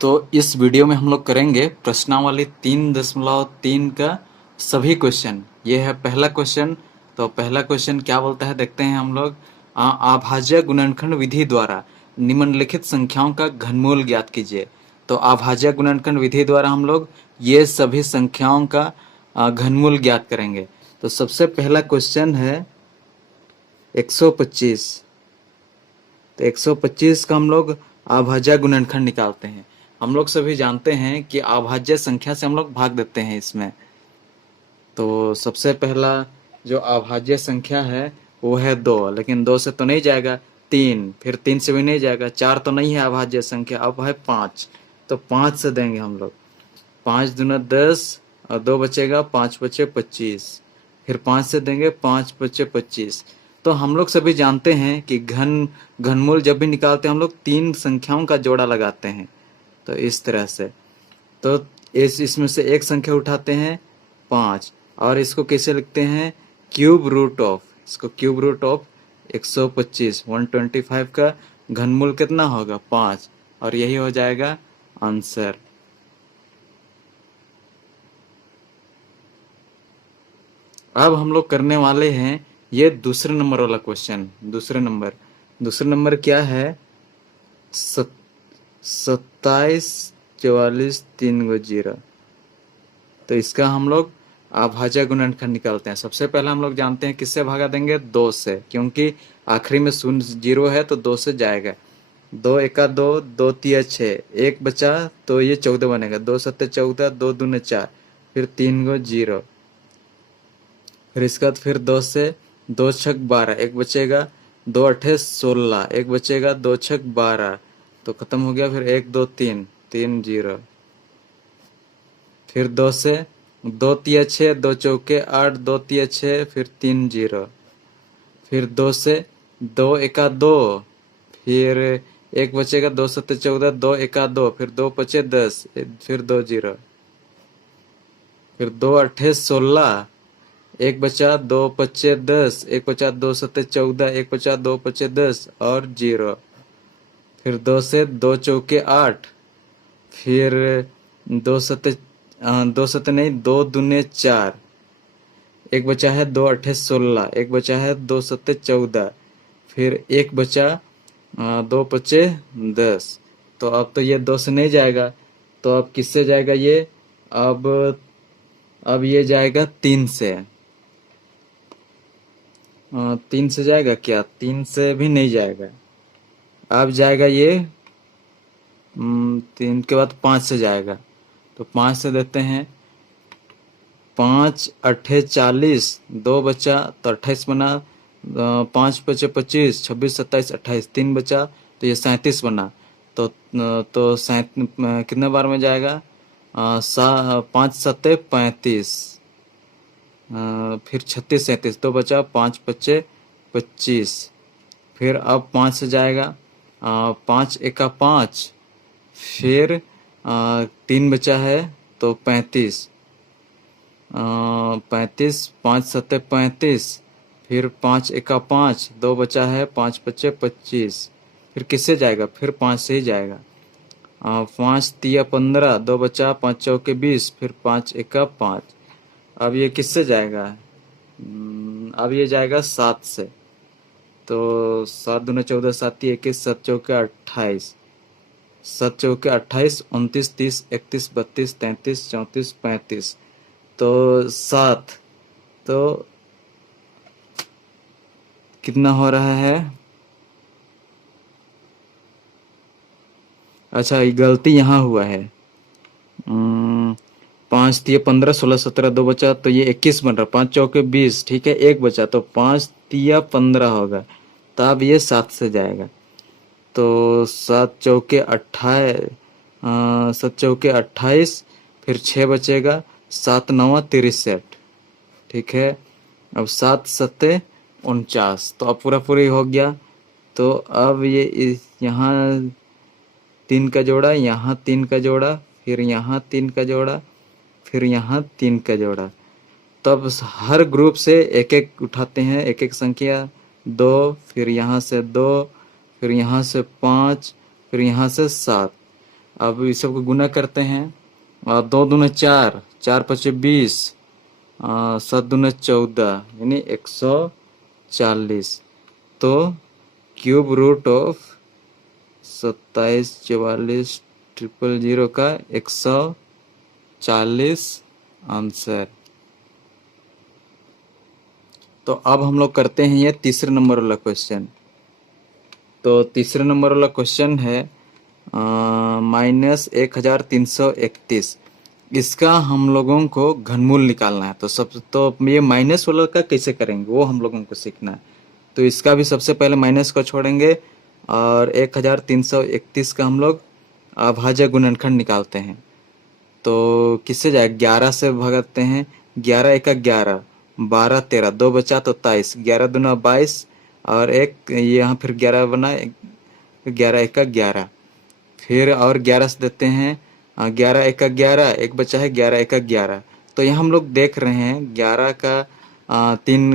तो इस वीडियो में हम लोग करेंगे प्रश्नावली 3.3 का सभी क्वेश्चन। ये है पहला क्वेश्चन। तो पहला क्वेश्चन क्या बोलता है देखते हैं हम लोग। अभाज्य गुणनखंड विधि द्वारा निम्नलिखित संख्याओं का घनमूल ज्ञात कीजिए। तो अभाज्य गुणनखंड विधि द्वारा हम लोग ये सभी संख्याओं का घनमूल ज्ञात करेंगे। तो सबसे पहला क्वेश्चन है 125। तो 125 का हम लोग अभाज्य गुणनखंड निकालते हैं। हम लोग सभी जानते हैं कि अभाज्य संख्या से हम लोग भाग देते हैं इसमें। तो सबसे पहला जो अभाज्य संख्या है वो है 2, लेकिन 2 से तो नहीं जाएगा। 3, फिर 3 से भी नहीं जाएगा। 4 तो नहीं है अभाज्य संख्या, अब है 5। तो 5 से देंगे हम लोग। 5 दूना 10 और 2 बचेगा, 5 बचे 25। फिर 5 से देंगे, 5 बचे 25। तो हम लोग सभी जानते हैं कि घनमूल जब भी निकालते हैं हम लोग 3 संख्याओं का जोड़ा लगाते हैं। तो इस तरह से तो इसमें से एक संख्या उठाते हैं 5, और इसको कैसे लिखते हैं, क्यूब रूट ऑफ। इसको क्यूब रूट ऑफ 125 125 का घनमूल कितना होगा 5, और यही हो जाएगा आंसर। अब हम लोग करने वाले हैं ये दूसरे नंबर वाला क्वेश्चन। दूसरे नंबर क्या है, 27 44 3 गो 0। तो इसका हम लोग अभाज्य गुणनखंड निकालते हैं। सबसे पहले हम लोग जानते हैं किससे भागा देंगे, 2 से, क्योंकि आखिरी में शून्य 0 है तो 2 से जाएगा। 2 एका 2, 2 तिया 6, एक बचा तो ये 14 बनेगा। 2 सत्ते 14, 2 दूने 4, फिर 3 गो 0। फिर इसके बाद फिर 2 से 2 छक 12, एक बचेगा। 2 अठे 16, एक बचेगा। 2 छक 12, तो खत्म हो गया। फिर 1 2 3 3 0। फिर 2 से 2 तिया 6, 2 चौके 8, 2 तिया 6, फिर 3 0। फिर 2 से 2 एका 2, फिर एक बचेगा। 2 सत्ते 14, 2 एका 2, फिर 2 पचे 10, फिर 2 0। फिर 2 अठे 16, एक बचा। 2 पचे 10, एक बचा। 2 सत्ते 14, एक बचा। 2 पचे 10 और 0। फिर 2 से 2 चौके 8, फिर 2 सत्ते 2 सत्ते नहीं, 2 दूने 4, एक बचा है। 2 अठे 16, एक बचा है। 2 सत्ते 14, फिर एक बचा। 2 पचे 10। तो अब तो ये 2 से नहीं जाएगा, तो अब किससे जाएगा ये, अब अब ये जाएगा 3 से। 3 से जाएगा क्या, 3 से भी नहीं जाएगा। अब जाएगा ये 3 के बाद 5 से जाएगा। तो 5 से देते हैं। 5 अठे 40, 2 बचा तो 28 बना। 5 पचे 25, 26 27 28, 3 बचा तो ये 37 बना। तो कितने बार में जाएगा, 5 सत्ते 35, फिर 36 37, 2 बचा। 5 पचे 25। फिर अब 5 से जाएगा। 5 एका 5, फिर 3 बचा है तो 35। 35, 5 सत्ते 35, फिर 5 एका 5, 2 बचा है। 5 पचे 25। फिर किससे जाएगा, फिर 5 से ही जाएगा। 5 तिया 15, 2 बचा। 5 चौके 20, फिर 5 एका 5। अब ये किससे जाएगा, अब ये जाएगा 7 से। तो 7 दूना 14, 7 तिया 21, 7 चौके 28, 7 चौके 28, 29 30 31 32 33 34 35। तो 7, तो कितना हो रहा है, अच्छा ये गलती यहाँ हुआ है। 5 तिया 15, 16 17, 2 बचा तो ये 21 बन रहा। 5 चौके 20, ठीक है, एक बचा तो 5 तिया 15 होगा। तब ये 7 से जाएगा। तो 7 चौके 28, 7 चौके 28, फिर 6 बचेगा। 7 9 63, ठीक है। अब 7 सत्ते 49, तो अब पूरा पूरी हो गया। तो अब ये यहाँ 3 का जोड़ा, यहाँ 3 का जोड़ा, फिर यहाँ 3 का जोड़ा, फिर यहाँ 3 का जोड़ा। तब हर ग्रुप से एक एक उठाते हैं, एक एक संख्या। 2, फिर यहाँ से 2, फिर यहाँ से 5, फिर यहाँ से 7। अब इस सबको गुना करते हैं। 2 दूने 4, 4 × 5 = 20, 7 दूने 14 यानी 140। तो क्यूब रूट ऑफ 27, 44, 000 का 140 आंसर। तो अब हम लोग करते हैं ये तीसरे नंबर वाला क्वेश्चन। तो तीसरे नंबर वाला क्वेश्चन है -1331। इसका हम लोगों को घनमूल निकालना है। तो ये माइनस वाला का कैसे करेंगे वो हम लोगों को सीखना है। तो इसका भी सबसे पहले माइनस को छोड़ेंगे और 1331 का हम लोग अभाज्य गुणनखंड निकालते हैं। तो किससे जाए, 11 से भगाते हैं। 11 × 1 = 11, 12 × 13, 2 बचा तो 23, 11 दूना 22 और एक यहाँ फिर 11 बना, 11 × 1 = 11। फिर और 11 से देते हैं, 11 × 1 = 11, एक बचा है 11 × 1 = 11। तो यहाँ हम लोग देख रहे हैं 11 का 3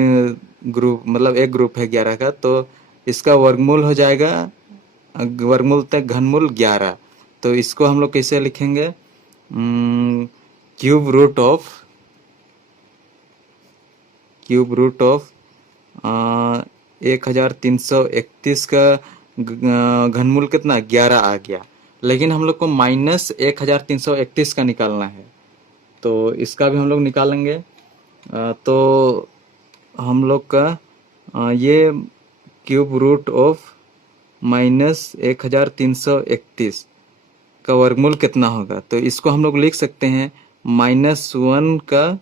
ग्रुप, मतलब एक ग्रुप है 11 का। तो इसका वर्गमूल हो जाएगा, वर्गमूल तक घनमूल 11। तो इसको हम लोग कैसे लिखेंगे, क्यूब रूट ऑफ 1331 का घनमूल कितना 11 आ गया। लेकिन हम लोग को -1331 का निकालना है। तो इसका भी हम लोग निकालेंगे। तो हम लोग का ये क्यूब रूट ऑफ -1331 का वर्गमूल कितना होगा। तो इसको हम लोग लिख सकते हैं -1 का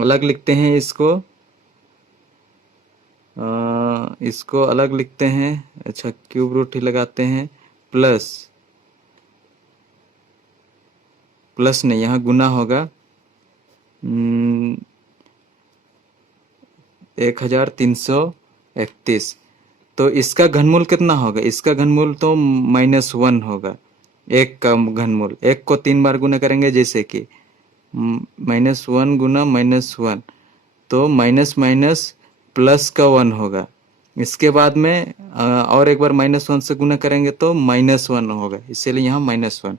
अलग लिखते हैं, इसको अलग लिखते हैं। अच्छा, क्यूब रूट ही लगाते हैं, प्लस नहीं, यहाँ गुना होगा 1331। तो इसका घनमूल कितना होगा, इसका घनमूल तो -1 होगा। एक का घनमूल, एक को 3 बार गुना करेंगे, जैसे कि -1 गुना -1, तो माइनस माइनस प्लस का 1 होगा। इसके बाद में और एक बार -1 से गुना करेंगे तो -1 होगा, इसीलिए यहाँ -1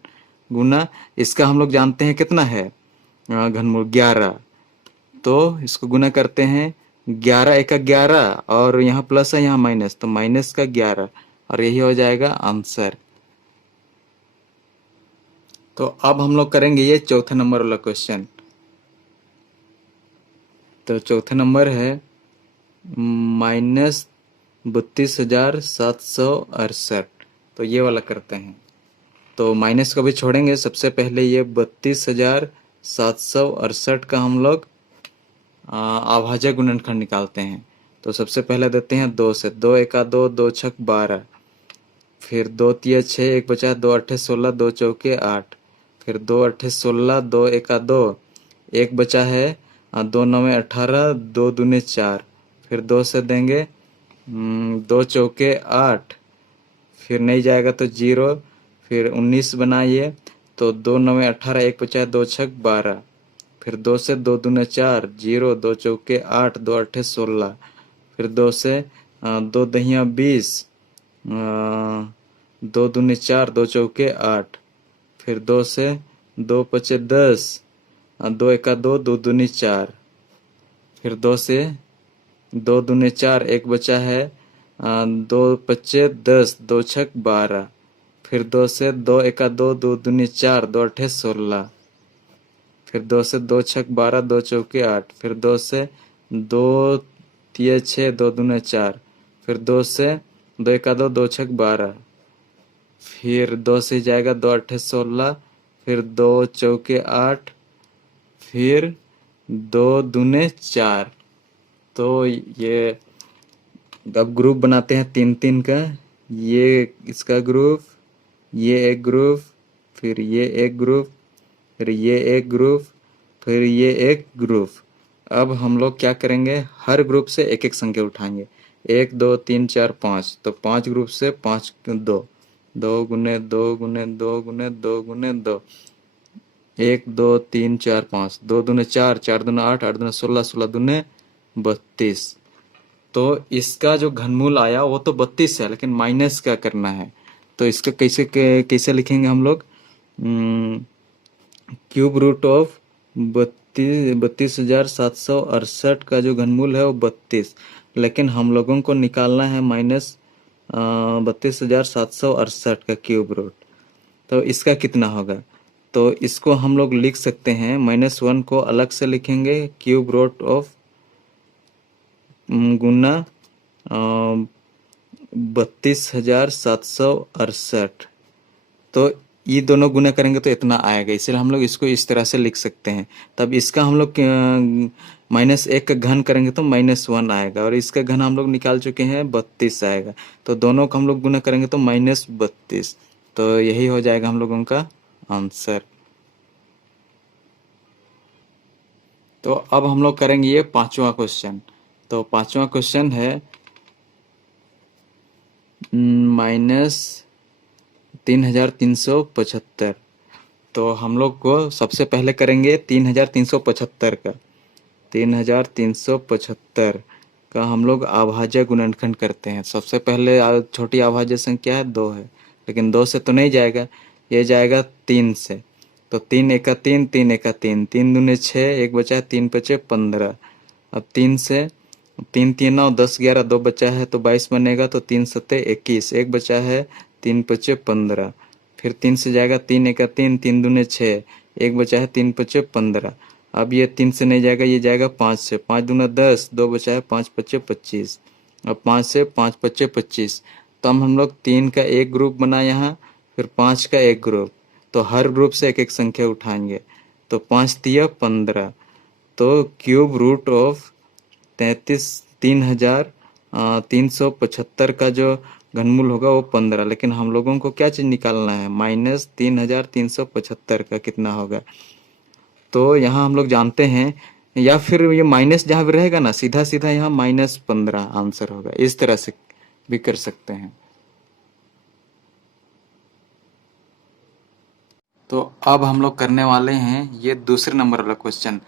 गुना इसका हम लोग जानते हैं कितना है घनमूल 11। तो इसको गुना करते हैं, 11 × 1 = 11 और यहाँ प्लस है यहाँ माइनस, तो माइनस का 11 और यही हो जाएगा आंसर। तो अब हम लोग करेंगे ये चौथे नंबर वाला क्वेश्चन। तो चौथे नंबर है -32,768। तो ये वाला करते हैं। तो माइनस को भी छोड़ेंगे। सबसे पहले ये 32,768 का हम लोग अभाज्य गुणनखंड निकालते हैं। तो सबसे पहले देते हैं 2 से, 2 × 1 = 2, 2 × 6 = 12, फिर 2 × 3 = 6, एक बचा 2 × 8 = 16, 2 × 4 = 8, फिर 2 × 8 = 16, 2 × 1 = 2, एक बचा है 2 × 9 = 18, 2 दूने 4, फिर 2 से देंगे 2 × 4 = 8, फिर नहीं जाएगा तो 0, फिर 19 बनाइए तो 2 × 9 = 18, एक बचा 2 × 6 = 12, फिर 2 से 2 दूने 4, 0, 2 × 4 = 8, 2 × 8 = 16, फिर 2 से 2 दहिया 20, 2 दूने 4, 2 × 4 = 8, फिर 2 से 2 × 5 = 10, 2 × 1 = 2, 2 दूनी 4, फिर 2 से 2 दूने 4, एक बचा है 2 × 5 = 10, 2 × 6 = 12, फिर 2 से 2 × 1 = 2, 2 दूनी 4, 2 × 8 = 16, फिर 2 से 2 × 6 = 12, 2 × 4 = 8, फिर 2 से 2 × 3 = 6, 2 दूने 4, फिर 2 से 2 × 1 = 2, 2 × 6 = 12, फिर 2 से जाएगा 2 × 8 = 16, फिर 2 × 4 = 8, फिर 2 दूने 4। तो ये अब ग्रुप बनाते हैं 3-3 का। ये इसका ग्रुप, ये एक ग्रुप, फिर ये एक ग्रुप, फिर ये एक ग्रुप, फिर ये एक ग्रुप। अब हम लोग क्या करेंगे, हर ग्रुप से एक एक संख्या उठाएंगे। 1 2 3 4 5, तो 5 ग्रुप से 5 2, 2 × 2 × 2 × 2 × 2, 1 2 3 4 5, 2 दूने 4, 4 दूने 8, 8 दूने 16, 16 दूने 32। तो इसका जो घनमूल आया वो तो 32 है, लेकिन माइनस का करना है। तो इसका कैसे लिखेंगे हम लोग, क्यूब रूट ऑफ 32,768 का जो घनमूल है वो 32, लेकिन हम लोगों को निकालना है माइनस 32,768 का क्यूब रूट। तो इसका कितना होगा? तो इसको हम लोग लिख सकते हैं, -1 को अलग से लिखेंगे, क्यूब रूट ऑफ गुना 32,768। तो ये दोनों गुना करेंगे तो इतना आएगा, इसलिए हम लोग इसको इस तरह से लिख सकते हैं। तब इसका हम लोग -1 का घन करेंगे तो -1 आएगा, और इसका घन हम लोग निकाल चुके हैं 32 आएगा। तो दोनों को हम लोग गुना करेंगे तो -32। तो यही हो जाएगा हम लोगों का आंसर। तो अब हम लोग करेंगे ये पांचवा क्वेश्चन। तो पांचवा क्वेश्चन है -3,375। तो हम लोग को सबसे पहले करेंगे 3,375 का। 3,375 का हम लोग अभाज्य गुणनखंड करते हैं। सबसे पहले छोटी अभाज्य संख्या है 2 है, लेकिन 2 से तो नहीं जाएगा, ये जाएगा 3 से। तो 3 एका 3, 3 एका 3, 3 दूने 6, एक बचा है 3 पचे 15। अब 3 से 3 3 9 10 11, 2 बचा है तो 22 बनेगा। तो 3 सत्ते 21, एक बचा है 3 पचे 15। फिर 3 से जाएगा 3 एका 3, 3 दूने 6, एक बचा है 3 पचे 15। अब ये 3 से नहीं जाएगा, ये जाएगा 5 से, 5 दूना 10, 2 बचा है 5 पचे 25। अब 5 से 5 पचे 25। तो हम लोग 3 का एक ग्रुप बना यहाँ, फिर 5 का एक ग्रुप। तो हर ग्रुप से एक एक संख्या उठाएंगे। तो 5 तिया 15। तो क्यूब रूट ऑफ 3,375 का जो घनमूल होगा वो 15। लेकिन हम लोगों को क्या चीज निकालना है? -3,375 का कितना होगा? तो यहाँ हम लोग जानते हैं, या फिर ये माइनस जहाँ भी रहेगा ना, सीधा सीधा यहाँ -15 आंसर होगा। इस तरह से भी कर सकते हैं। तो अब हम लोग करने वाले हैं ये दूसरे नंबर वाला क्वेश्चन।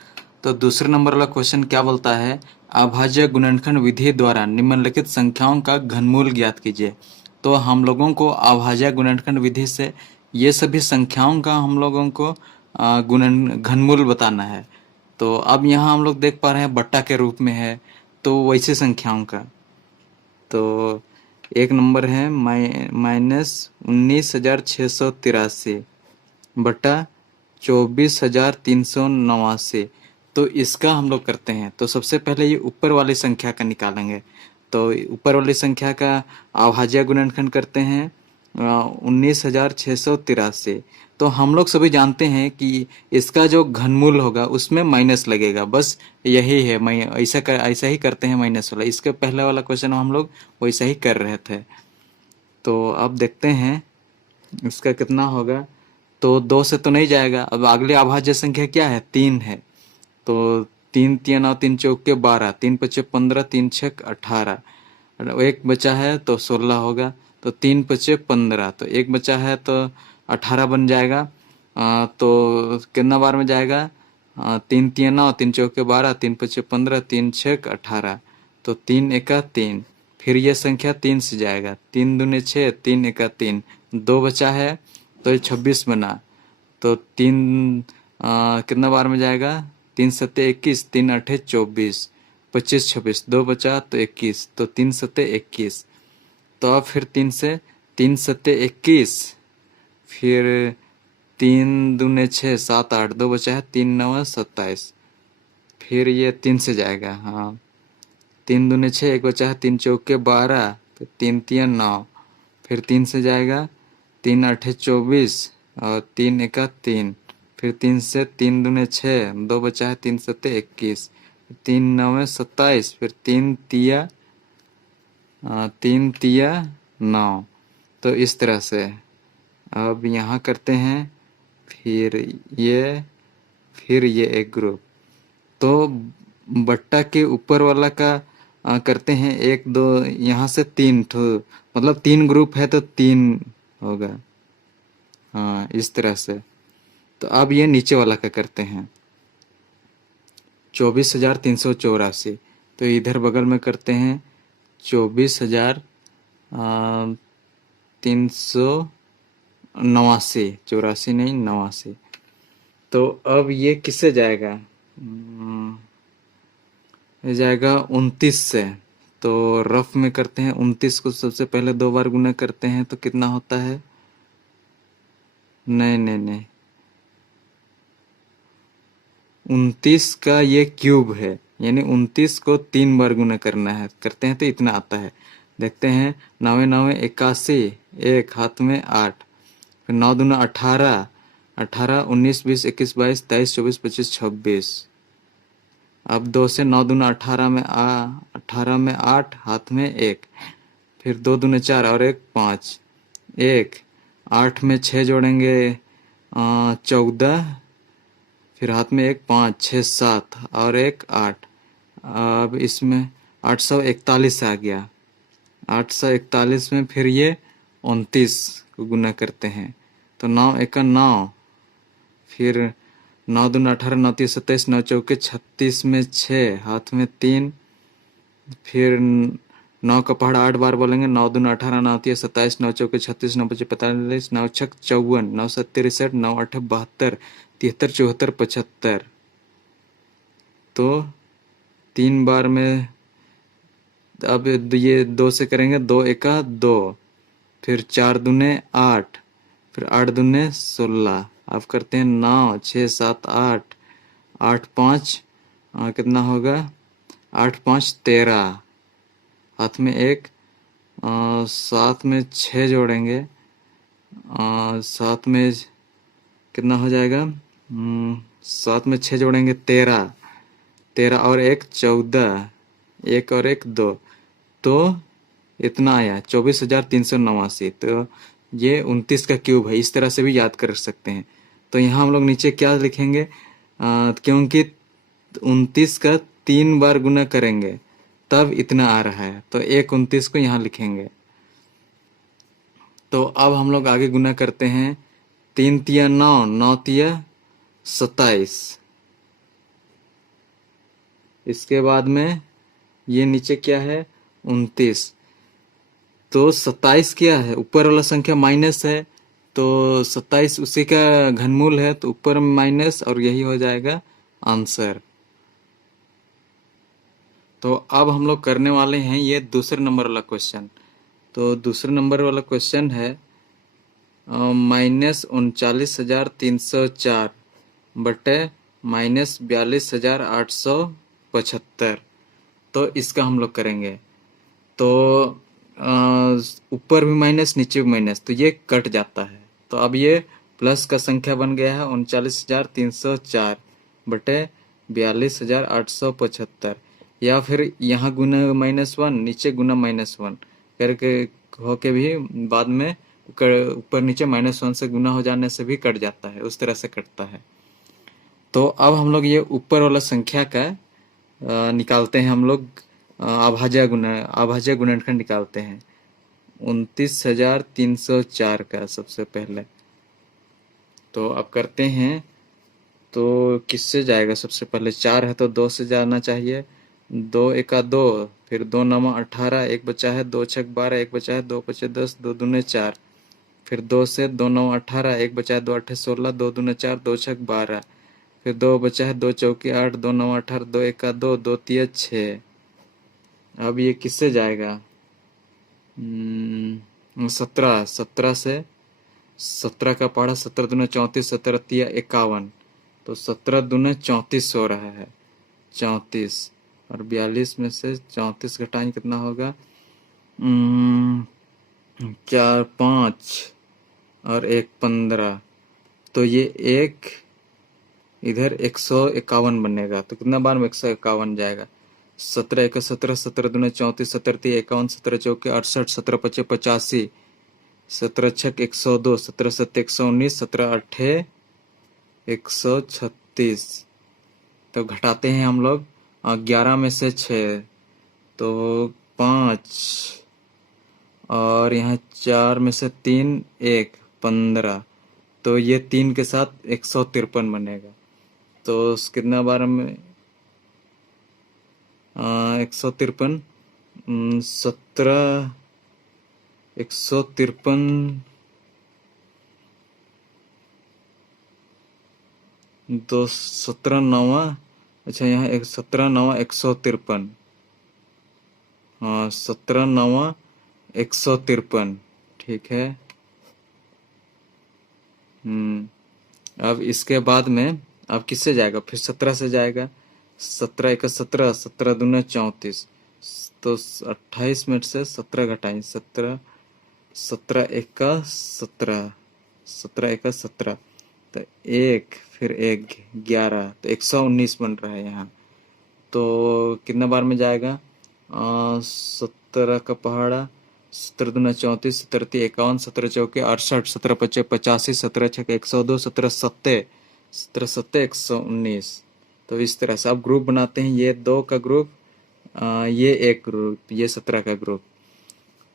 तो दूसरे नंबर वाला क्वेश्चन क्या बोलता है? अभाज्य गुणनखंड विधि द्वारा निम्नलिखित संख्याओं का घनमूल ज्ञात कीजिए। तो हम लोगों को अभाज्य गुणनखंड विधि से ये सभी संख्याओं का हम लोगों को घनमूल बताना है। तो अब यहाँ हम लोग देख पा रहे हैं बट्टा के रूप में है, तो वैसे संख्याओं का। तो एक नंबर है -19,683 बटा 24,389। तो इसका हम लोग करते हैं। तो सबसे पहले ये ऊपर वाली संख्या का निकालेंगे। तो ऊपर वाली संख्या का अभाज्य गुणनखंड करते हैं 19,683। तो हम लोग सभी जानते हैं कि इसका जो घनमूल होगा उसमें माइनस लगेगा, बस यही है। मैं ऐसा ही करते हैं माइनस वाला। इसके पहले वाला क्वेश्चन हम लोग वैसा ही कर रहे थे। तो अब देखते हैं इसका कितना होगा। तो 2 से तो नहीं जाएगा। अब अगली अभाज्य संख्या क्या है? 3 है। तो 3 तिया 9, 3 चौके 12, 3 पचे 15, 3 छक 18। एक बचा है तो 16 होगा। तो 3 पचे 15, तो एक बचा है तो 18 बन जाएगा। तो कितना बार में जाएगा? 3 तिया 9, 3 चौके 12, 3 पचे 15, 3 छक 18। तो 3 एका 3। फिर ये संख्या 3 से जाएगा, 3 दूने 6, 3 एका 3, 2 बचा है तो ये 26 बना। तो 3 कितना बार में जाएगा? 3 सत्ते 21, 3 अठे 24, 25 26, 2 बचा तो 21। तो 3 सत्ते 21। तो अब फिर 3 से 3 सत्ते 21, फिर 3 दूने 6, 7 8, 2 बचा है 3 9 27। फिर ये 3 से जाएगा, हाँ। 3 दूने 6, एक बचा है 3 चौके 12, फिर 3 तिया 9। फिर 3 से जाएगा, 3 अठे 24 और 3 एका 3। फिर 3 से 3 दूने 6, 2 बचा है 3 सत्ते 21, 3 9 27। फिर 3 तिया 9। तो इस तरह से अब यहाँ करते हैं। फिर ये एक ग्रुप। तो बट्टा के ऊपर वाला का करते हैं 1 2, यहाँ से 3 ठो, मतलब 3 ग्रुप है तो 3 होगा, हाँ, इस तरह से। तो अब ये नीचे वाला का करते हैं 24,384। तो इधर बगल में करते हैं 24,384। 89, 84 नहीं 89। तो अब ये किससे जाएगा? ये जाएगा 29 से। तो रफ में करते हैं, 29 को सबसे पहले 2 बार गुना करते हैं तो कितना होता है? नहीं नहीं नहीं, 29 का ये क्यूब है, यानी 29 को 3 बार गुना करना है, करते हैं तो इतना आता है। देखते हैं, 9 9 81, एक हाथ में 8, फिर 9 दूना 18, 18 19 20 21 22 23 24 25 26। अब 2 से 9 दूना 18 में 18 में 8, हाथ में 1, फिर 2 दूने 4 और 1 5, 1 8 में 6 जोड़ेंगे 14, फिर हाथ में 1 5 6 7 और 1 8। अब इसमें 841 आ गया। 841 में फिर ये 29 को गुना करते हैं तो 9 1 9, फिर 9 दूना 18, 9 3 27, 9 चौके 36 में 6, हाथ में 3, फिर 9 का पहाड़ 8 बार बोलेंगे, 9 दूना 18, 9 3 27, 9 चौके 36, 9 5 45, 9 6 54, 9 7 63, 9 8 72, 73 74 75। तो 3 बार में, अब ये 2 से करेंगे, 2 एका 2, फिर 4 दूने 8, फिर 8 दूने 16। अब करते हैं 9 6 7 8, 8 5 कितना होगा? 8 5 13, हाथ में 1, 7 में 6 जोड़ेंगे, 7 में कितना हो जाएगा? 7 में 6 जोड़ेंगे 13, 13 और 1 14, 1 और 1 2, तो इतना आया 24,389। तो ये 29 का क्यूब है, इस तरह से भी याद कर सकते हैं। तो यहाँ हम लोग नीचे क्या लिखेंगे? क्योंकि 29 का 3 बार गुना करेंगे तब इतना आ रहा है, तो 1 29 को यहाँ लिखेंगे। तो अब हम लोग आगे गुना करते हैं, 3 तिया 9, 9 तिया 27। इसके बाद में ये नीचे क्या है? 29। तो 27 क्या है? ऊपर वाला संख्या माइनस है, तो 27 उसी का घनमूल है, तो ऊपर में माइनस, और यही हो जाएगा आंसर। तो अब हम लोग करने वाले हैं ये दूसरे नंबर वाला क्वेश्चन। तो दूसरे नंबर वाला क्वेश्चन है -39,304 बटे -42,875। तो इसका हम लोग करेंगे। तो ऊपर भी माइनस नीचे भी माइनस, तो ये कट जाता है। तो अब ये प्लस का संख्या बन गया है 39,304 बटे 42,875, या फिर यहाँ गुना -1 नीचे गुना -1 करके होके भी बाद में ऊपर नीचे -1 से गुना हो जाने से भी कट जाता है, उस तरह से कटता है। तो अब हम लोग ये ऊपर वाला संख्या का निकालते हैं, हम लोग अभाज्य गुणनखंड निकालते हैं 29,304 का सबसे पहले। तो अब करते हैं, तो किससे जाएगा? सबसे पहले 4 है तो 2 से जाना चाहिए। 2 एका 2, फिर 2 9 18, एक बचा है, 2 6 12, एक बचा है, 2 5 10, 2 दूने 4, फिर 2 से 2 9 18, एक बचा है, 2 8 16, 2 दूने 4, 2 6 12, फिर 2 बचा है, 2 चौकी 8, 2 9 18, 2 एका 2, 2 तिया 6। अब ये किससे जाएगा? 17, 17 से 17 का पहाड़ा 17 दूना 34, 17 तिया 51, तो 17 दूना 34 हो रहा है, 34। और 42 में से 34 घटाएं कितना होगा? 4 5 और 1 15, तो ये एक इधर 151 बनेगा। तो कितना बार में 151 जाएगा? 17 1 17, 17 दूना 34, 17 तिया 51, 17 चौके 68, 17 पचे 85, 17 छक 102, 17 सत्ते 119, 17 अट्ठे 136। तो घटाते हैं हम लोग 11 में से 6, तो 5, और यहाँ 4 में से 3 1 15, तो ये 3 के साथ 153 बनेगा। तो कितना बार में 153, 17, 153 दो 17 नवा, अच्छा यहाँ 17 नवा 153, हाँ 17 नवा 153, ठीक है। अब इसके बाद में अब किससे जाएगा, फिर 17 से जाएगा। 17 एक 17, 17 दूना 34, तो 28 में से 17 घटाएं, 17, 17 एक का 17, 17 एक का 17, तो एक फिर एक 11, तो 119 बन रहा है यहाँ। तो कितना बार में जाएगा, 17 का पहाड़ा, 17 दूना 34, 17 ती 51, 17 चौके 68, 17 पचे 85, 17 छके 102, 17 सत्ते 17 सत्ते 119। तो इस तरह से आप ग्रुप बनाते हैं, ये 2 का ग्रुप, ये एक ग्रुप, ये 17 का ग्रुप।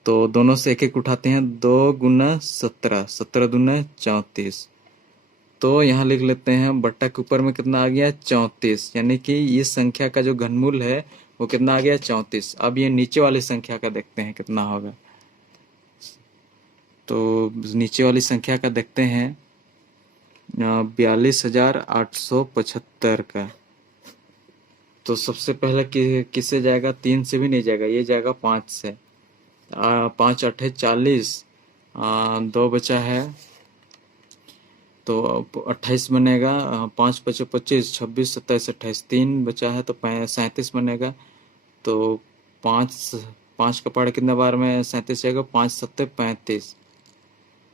तो दोनों से एक एक उठाते हैं, 2 गुना 17, 17 दूना 34। तो यहाँ लिख लेते हैं बट्टा के ऊपर में कितना आ गया 34, यानी कि इस संख्या का जो घनमूल है वो कितना आ गया 34। अब ये नीचे वाली संख्या का देखते हैं कितना होगा। तो नीचे वाली संख्या का देखते हैं 42,875 का। तो सबसे पहले किससे जाएगा, 3 से भी नहीं जाएगा, ये जाएगा 5 से। 5 8 40, 2 बचा है तो 28 बनेगा, 5 पचे 25, 26 27 28, 3 बचा है तो 37 बनेगा। तो 5 5 का पहाड़ कितने बार में 37 जाएगा, 5 सत्ते 35,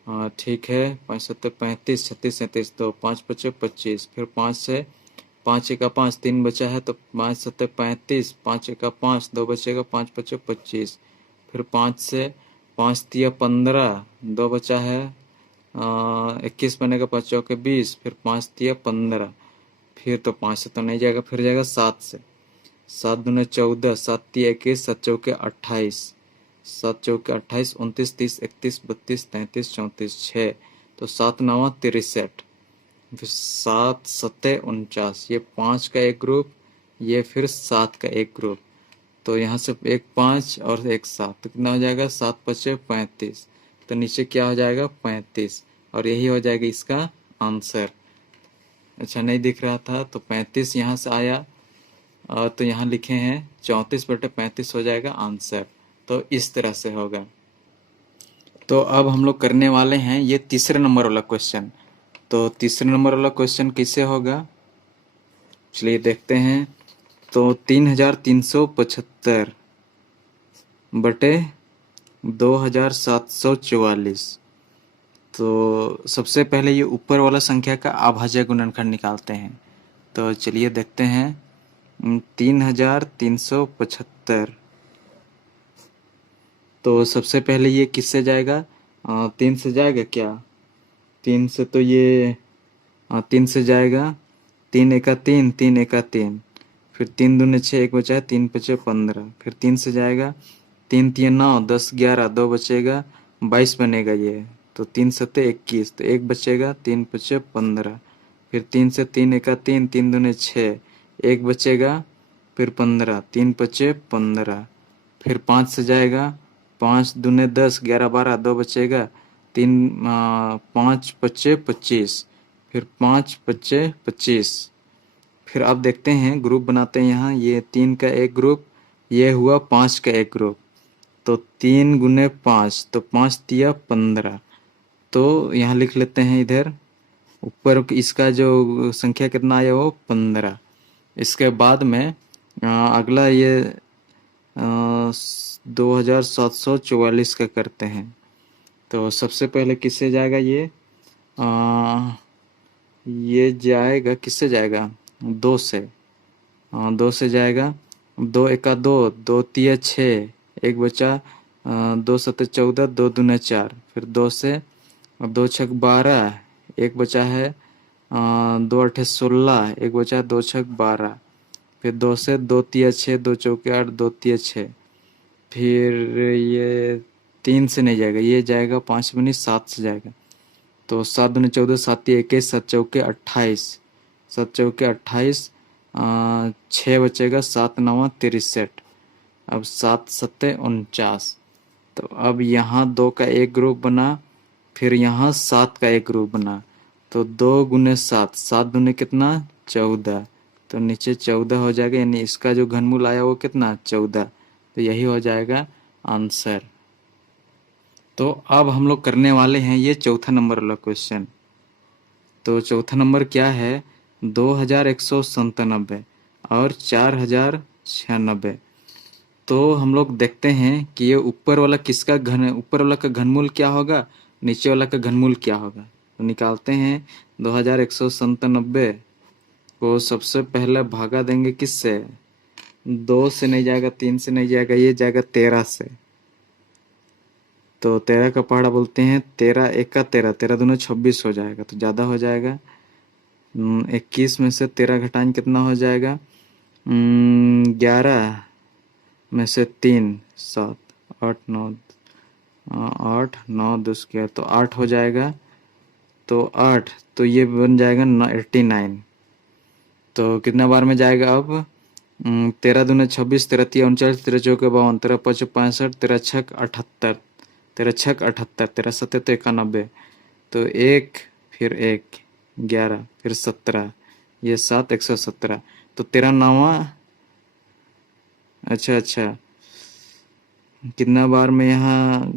हाँ ठीक है, 5 सत्ते 35, 36 37, तो 5 पचे 25, फिर 5 से 5 एका 5, 3 बचा है तो 5 सत्ते 35, 5 एका 5, 2 बचेगा, 5 पचे 25, फिर 5 से 5 तिया 15, 2 बचा है, 21 बनेगा, 5 चौके 20, फिर 5 तिया 15, फिर तो 5 से तो नहीं जाएगा, फिर जाएगा 7 से, 7 दूने 14, 7 तिया 21, 7 चौके 28, 7 चौके 28, 29 30 31 32 33 34 6, तो 7 नवा 63, फिर 7 सत्ते 49, ये 5 का एक ग्रुप, ये फिर 7 का एक ग्रुप। तो यहाँ से एक 5 और एक 7, तो कितना हो जाएगा, 7 पचे 35, तो नीचे क्या हो जाएगा 35, और यही हो जाएगा इसका आंसर। अच्छा नहीं दिख रहा था तो 35 यहाँ से आया, और तो यहाँ लिखे हैं 34/35 हो जाएगा आंसर। तो इस तरह से होगा। तो अब हम लोग करने वाले हैं ये तीसरे नंबर वाला क्वेश्चन। तो तीसरे नंबर वाला क्वेश्चन कैसे होगा, चलिए देखते हैं। तो 3,375 बटे 2,744। तो सबसे पहले ये ऊपर वाला संख्या का अभाज्य गुणनखंड निकालते हैं। तो चलिए देखते हैं 3,375। तो सबसे पहले ये किससे जाएगा, 3 से जाएगा क्या, 3 से तो ये 3 से जाएगा, 3 एका 3, 3 एका 3, फिर 3 दूने 6, एक बचा है, 3 पचे 15, फिर 3 से जाएगा, 3 तिया 9, 10 11, 2 बचेगा, 22 बनेगा ये, तो 3 सत्ते 21, तो एक बचेगा, 3 पचे 15, फिर 3 से 3 एका 3, 3 दूने 6, एक बचेगा, फिर 15, 3 पचे 15, फिर 5 से जाएगा, 5 दूने 10, 11 12, 2 बचेगा, 5 पचे 25, फिर 5 पचे 25। फिर आप देखते हैं ग्रुप बनाते हैं यहाँ, ये 3 का एक ग्रुप, ये हुआ 5 का एक ग्रुप, तो 3 गुने 5, तो 5 तिया 15। तो यहाँ लिख लेते हैं इधर ऊपर इसका जो संख्या कितना आया वो 15। इसके बाद में अगला ये 2,744 का करते हैं। तो सबसे पहले किससे जाएगा ये जाएगा, किससे जाएगा, 2 से, 2 से जाएगा, 2 एका 2, 2 तिया 6, एक बचा, 2 सत्ते 14, 2 दूना 4, फिर 2 से, 2 छक 12, एक बचा है, 2 अठे 16, एक बचा है, 2 छक 12, फिर 2 से 2 तिया 6, 2 चौके 8, 2 तिया 6, फिर ये 3 से नहीं जाएगा, ये जाएगा 5 बनी 7 से जाएगा, तो 7 दूनी 14, 7 तिया 21, 7 चौके 28, 7 चौके 28, 6 बचेगा, 7 नवा 63, अब 7 सत्ते 49। तो अब यहाँ 2 का एक ग्रुप बना, फिर यहाँ 7 का एक ग्रुप बना, तो 2 × 7, 7 दूने कितना 14, तो नीचे 14 हो जाएगा, यानी इसका जो घनमूल आया वो कितना 14, तो यही हो जाएगा आंसर। तो अब हम लोग करने वाले हैं ये चौथा नंबर वाला क्वेश्चन। तो चौथा नंबर क्या है, 2197 और 4096। तो हम लोग देखते हैं कि ये ऊपर वाला किसका घन, ऊपर वाला का घनमूल क्या होगा, नीचे वाला का घनमूल क्या होगा। तो निकालते हैं। 2197 को सबसे पहले भागा देंगे किससे, 2 से नहीं जाएगा, 3 से नहीं जाएगा, ये जाएगा 13 से। तो 13 का पहाड़ा बोलते हैं, 13 × 1 = 13, 13 दूने 26 हो जाएगा, तो ज़्यादा हो जाएगा। 21 में से 13 घटाएं कितना हो जाएगा, 11 में से 3, 7, 8, 9, 8, 9, 10 गया तो 8 हो जाएगा। तो 8, तो ये बन जाएगा 89। तो कितना बार में जाएगा अब, 13 दूने 26, 13 तिया 39, 13 चौके 52, 13 5 65, 13 छक 78, 13 छक 78, 13 सत्ते तो 91, तो 1 फिर 1 11 फिर 17, ये 7 117, तो 13 9, अच्छा कितना बार में यहाँ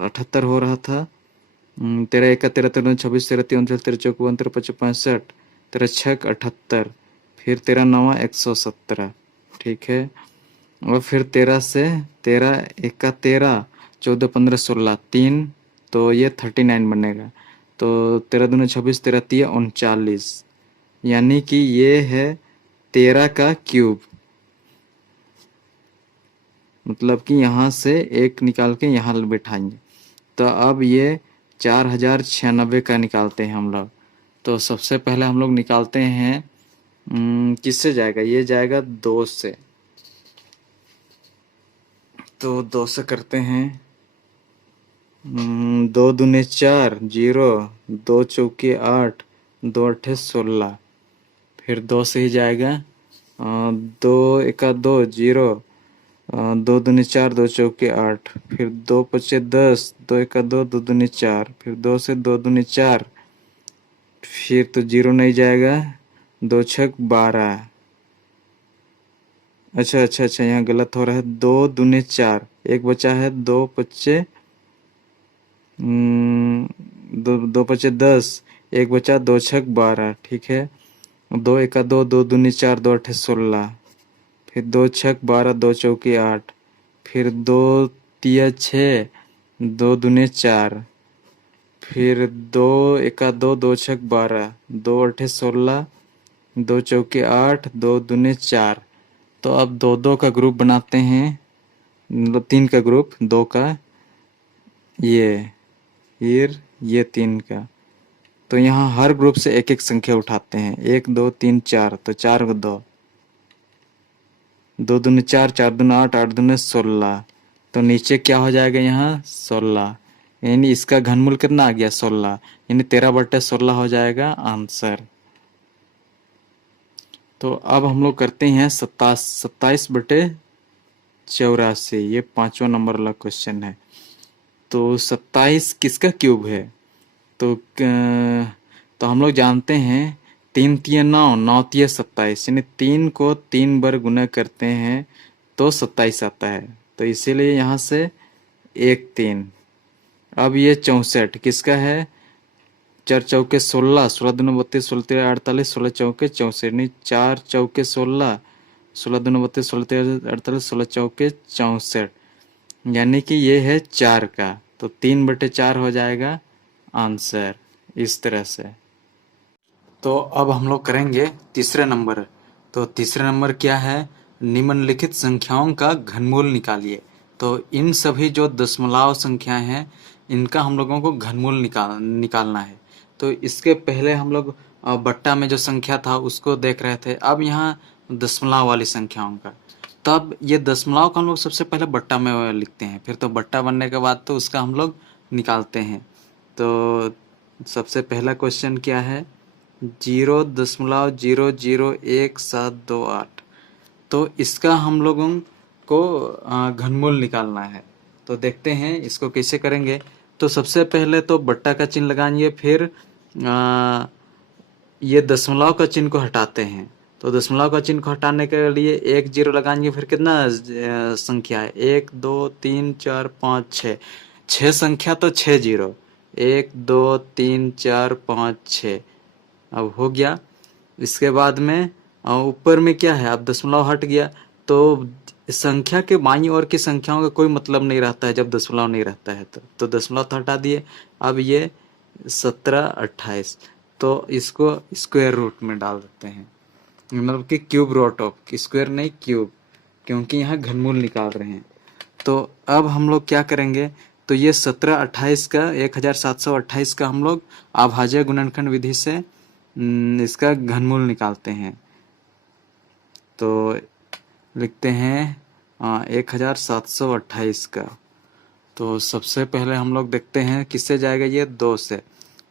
78 हो रहा था, 13 × 1 = 13, 13 26, 13 3 29, 13 चौके 52, 13 5 65, 13 छक 78, फिर 13 9 117, ठीक है। और फिर 13 से 13 × 1 = 13, 14 15 16, 3, तो ये 39 बनेगा। तो 13 दूने 26, 13 तिया 39, यानी कि ये है 13 का क्यूब। मतलब कि यहाँ से 1 निकाल के यहाँ बैठाएंगे। तो अब ये 4096 का निकालते हैं हम लोग। तो सबसे पहले हम लोग निकालते हैं, किससे जाएगा, ये जाएगा 2 से। तो 2 से करते हैं, 2 दूने 4, 0, 2 चौके 8, 2 अट्ठे 16, फिर 2 से ही जाएगा, 2 × 1 = 2, 0, 2 दूने 4, 2 चौके 8, फिर 2 5 10, 2 × 1 = 2, 2 दूने 4, फिर 2 से 2 दूने 4, फिर तो 0 नहीं जाएगा, 2 छक 12, अच्छा यहाँ गलत हो रहा है, 2 दूने 4, एक बचा है, 2 5 2 5 10, एक बचा, 2 छक 12, ठीक है। 2 × 1 = 2, 2 दूने 4, 2 अट्ठे 16, फिर 2 छक 12, 2 चौके 8, फिर 2 तिया 6, 2 दूने 4, फिर 2 × 1 = 2, 2 छक 12, 2 अट्ठे 16, 2 चौके 8, 2 दूने 4। तो अब 2 2 का ग्रुप बनाते हैं, मतलब 3 का ग्रुप, 2 का ये, फिर ये 3 का। तो यहाँ हर ग्रुप से एक एक संख्या उठाते हैं, 1 2 3 4, तो 4 को 2, 2 दूने 4, 4 दूने 8, 8 दूने 16, तो नीचे क्या हो जाएगा यहाँ 16, यानी इसका घनमूल कितना आ गया 16, यानी 13/16 हो जाएगा आंसर। तो अब हम लोग करते हैं 27/84, ये 5वां नंबर वाला क्वेश्चन है। तो 27 किसका क्यूब है, तो हम लोग जानते हैं 3 तिया 9, 9 तिया 27, यानी 3 को 3 बार गुना करते हैं तो 27 आता है, तो इसीलिए यहाँ से 1 3। अब ये 64 किसका है, 4 चौके 16, 16 दूने 32, 16 तिया 48, 16 चौके 64, यानी 4 चौके 16, 16 दूने 32, 16 तिया 48, 16 चौके 64, यानी कि ये है 4 का, तो 3/4 हो जाएगा आंसर, इस तरह से। तो अब हम लोग करेंगे तीसरे नंबर। तो तीसरे नंबर क्या है, निम्नलिखित संख्याओं का घनमूल निकालिए। तो इन सभी जो दशमलव संख्याएं हैं इनका हम लोगों को घनमूल निकालना है। तो इसके पहले हम लोग बट्टा में जो संख्या था उसको देख रहे थे, अब यहाँ दशमलव वाली संख्याओं का। तब ये दशमलव का हम लोग सबसे पहले बट्टा में लिखते हैं, फिर तो बट्टा बनने के बाद तो उसका हम लोग निकालते हैं। तो सबसे पहला क्वेश्चन क्या है, 0.00178, तो इसका हम लोगों को घनमूल निकालना है। तो देखते हैं इसको कैसे करेंगे। तो सबसे पहले तो बट्टा का चिन्ह लगाएंगे, फिर ये दशमलव का चिन्ह को हटाते हैं। तो दशमलव का चिन्ह को हटाने के लिए एक जीरो लगाएंगे, फिर कितना संख्या है, 1 2 3 4 5 6, 6 संख्या तो 6 जीरो, 1 2 3 4 5 6। अब हो गया। इसके बाद में ऊपर में क्या है, अब दशमलव हट गया तो संख्या के बाईं ओर की संख्याओं का कोई मतलब नहीं रहता है जब दशमलव नहीं रहता है। तो दशमलव तो हटा दिए। अब ये 17 28, तो इसको स्क्वायर रूट में डाल देते हैं, मतलब कि क्यूब रूट ऑफ, स्क्वायर नहीं क्यूब, क्योंकि यहाँ घनमूल निकाल रहे हैं। तो अब हम लोग क्या करेंगे, तो ये 17 28 का 1728 का हम लोग अभाज्य गुणनखंड विधि से इसका घनमूल निकालते हैं। तो लिखते हैं 1728 का। तो सबसे पहले हम लोग देखते हैं किससे जाएगा, ये 2 से।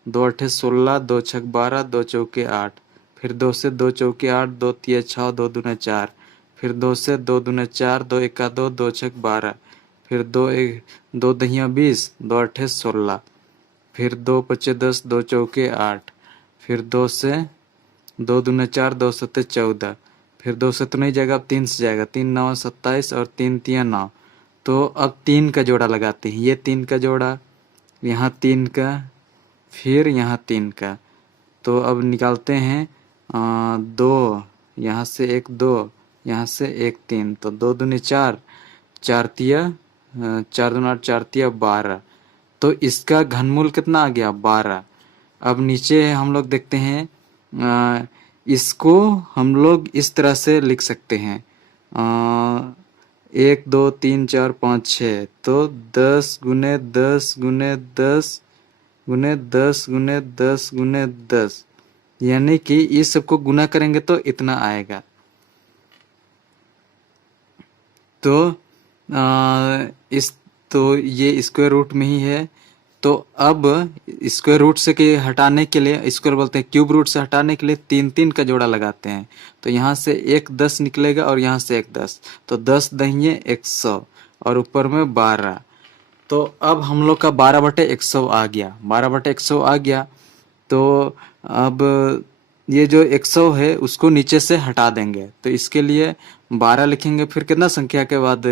2 8 16, 2 6 12, 2 चौके 8, फिर 2 से 2 चौके 8, 2 तिया 6, 2 दूना 4, फिर 2 से 2 दूना 4, 2 एका 2, 2 6 12, फिर 2 दहिया 20, 2 8 16, फिर 2 पचे 10, 2 चौके 8, फिर 2 से 2 दूना 4, 2 सत्ते 14, फिर 2 से तो नहीं जाएगा, अब 3 से जाएगा, 3 9 27 और 3 तिया 9। तो अब 3 का जोड़ा लगाते हैं, ये 3 का जोड़ा, यहाँ 3 का, फिर यहाँ 3 का। तो अब निकालते हैं 2, यहाँ से 1 2, यहाँ से 1 3, तो 2 दूनी 4, 4 तिया 4 दूना 8, 4 तिया 12। तो इसका घनमूल कितना आ गया, 12। अब नीचे हम लोग देखते हैं, इसको हम लोग इस तरह से लिख सकते हैं, 1 2 3 4 5 6, तो 10 गुने 10 गुने 10 गुने 10 गुने 10 गुने 10, यानी कि इस सबको गुना करेंगे तो इतना आएगा। तो तो ये स्क्वायर रूट में ही है। तो अब स्क्वायर रूट से के हटाने के लिए, स्क्वायर बोलते हैं, क्यूब रूट से हटाने के लिए 3 3 का जोड़ा लगाते हैं। तो यहाँ से एक 10 निकलेगा और यहाँ से एक 10, तो 10 दहिए 100 और ऊपर में 12। तो अब हम लोग का 12/100 आ गया, 12/100 आ गया। तो अब ये जो 100 है उसको नीचे से हटा देंगे, तो इसके लिए 12 लिखेंगे, फिर कितना संख्या के बाद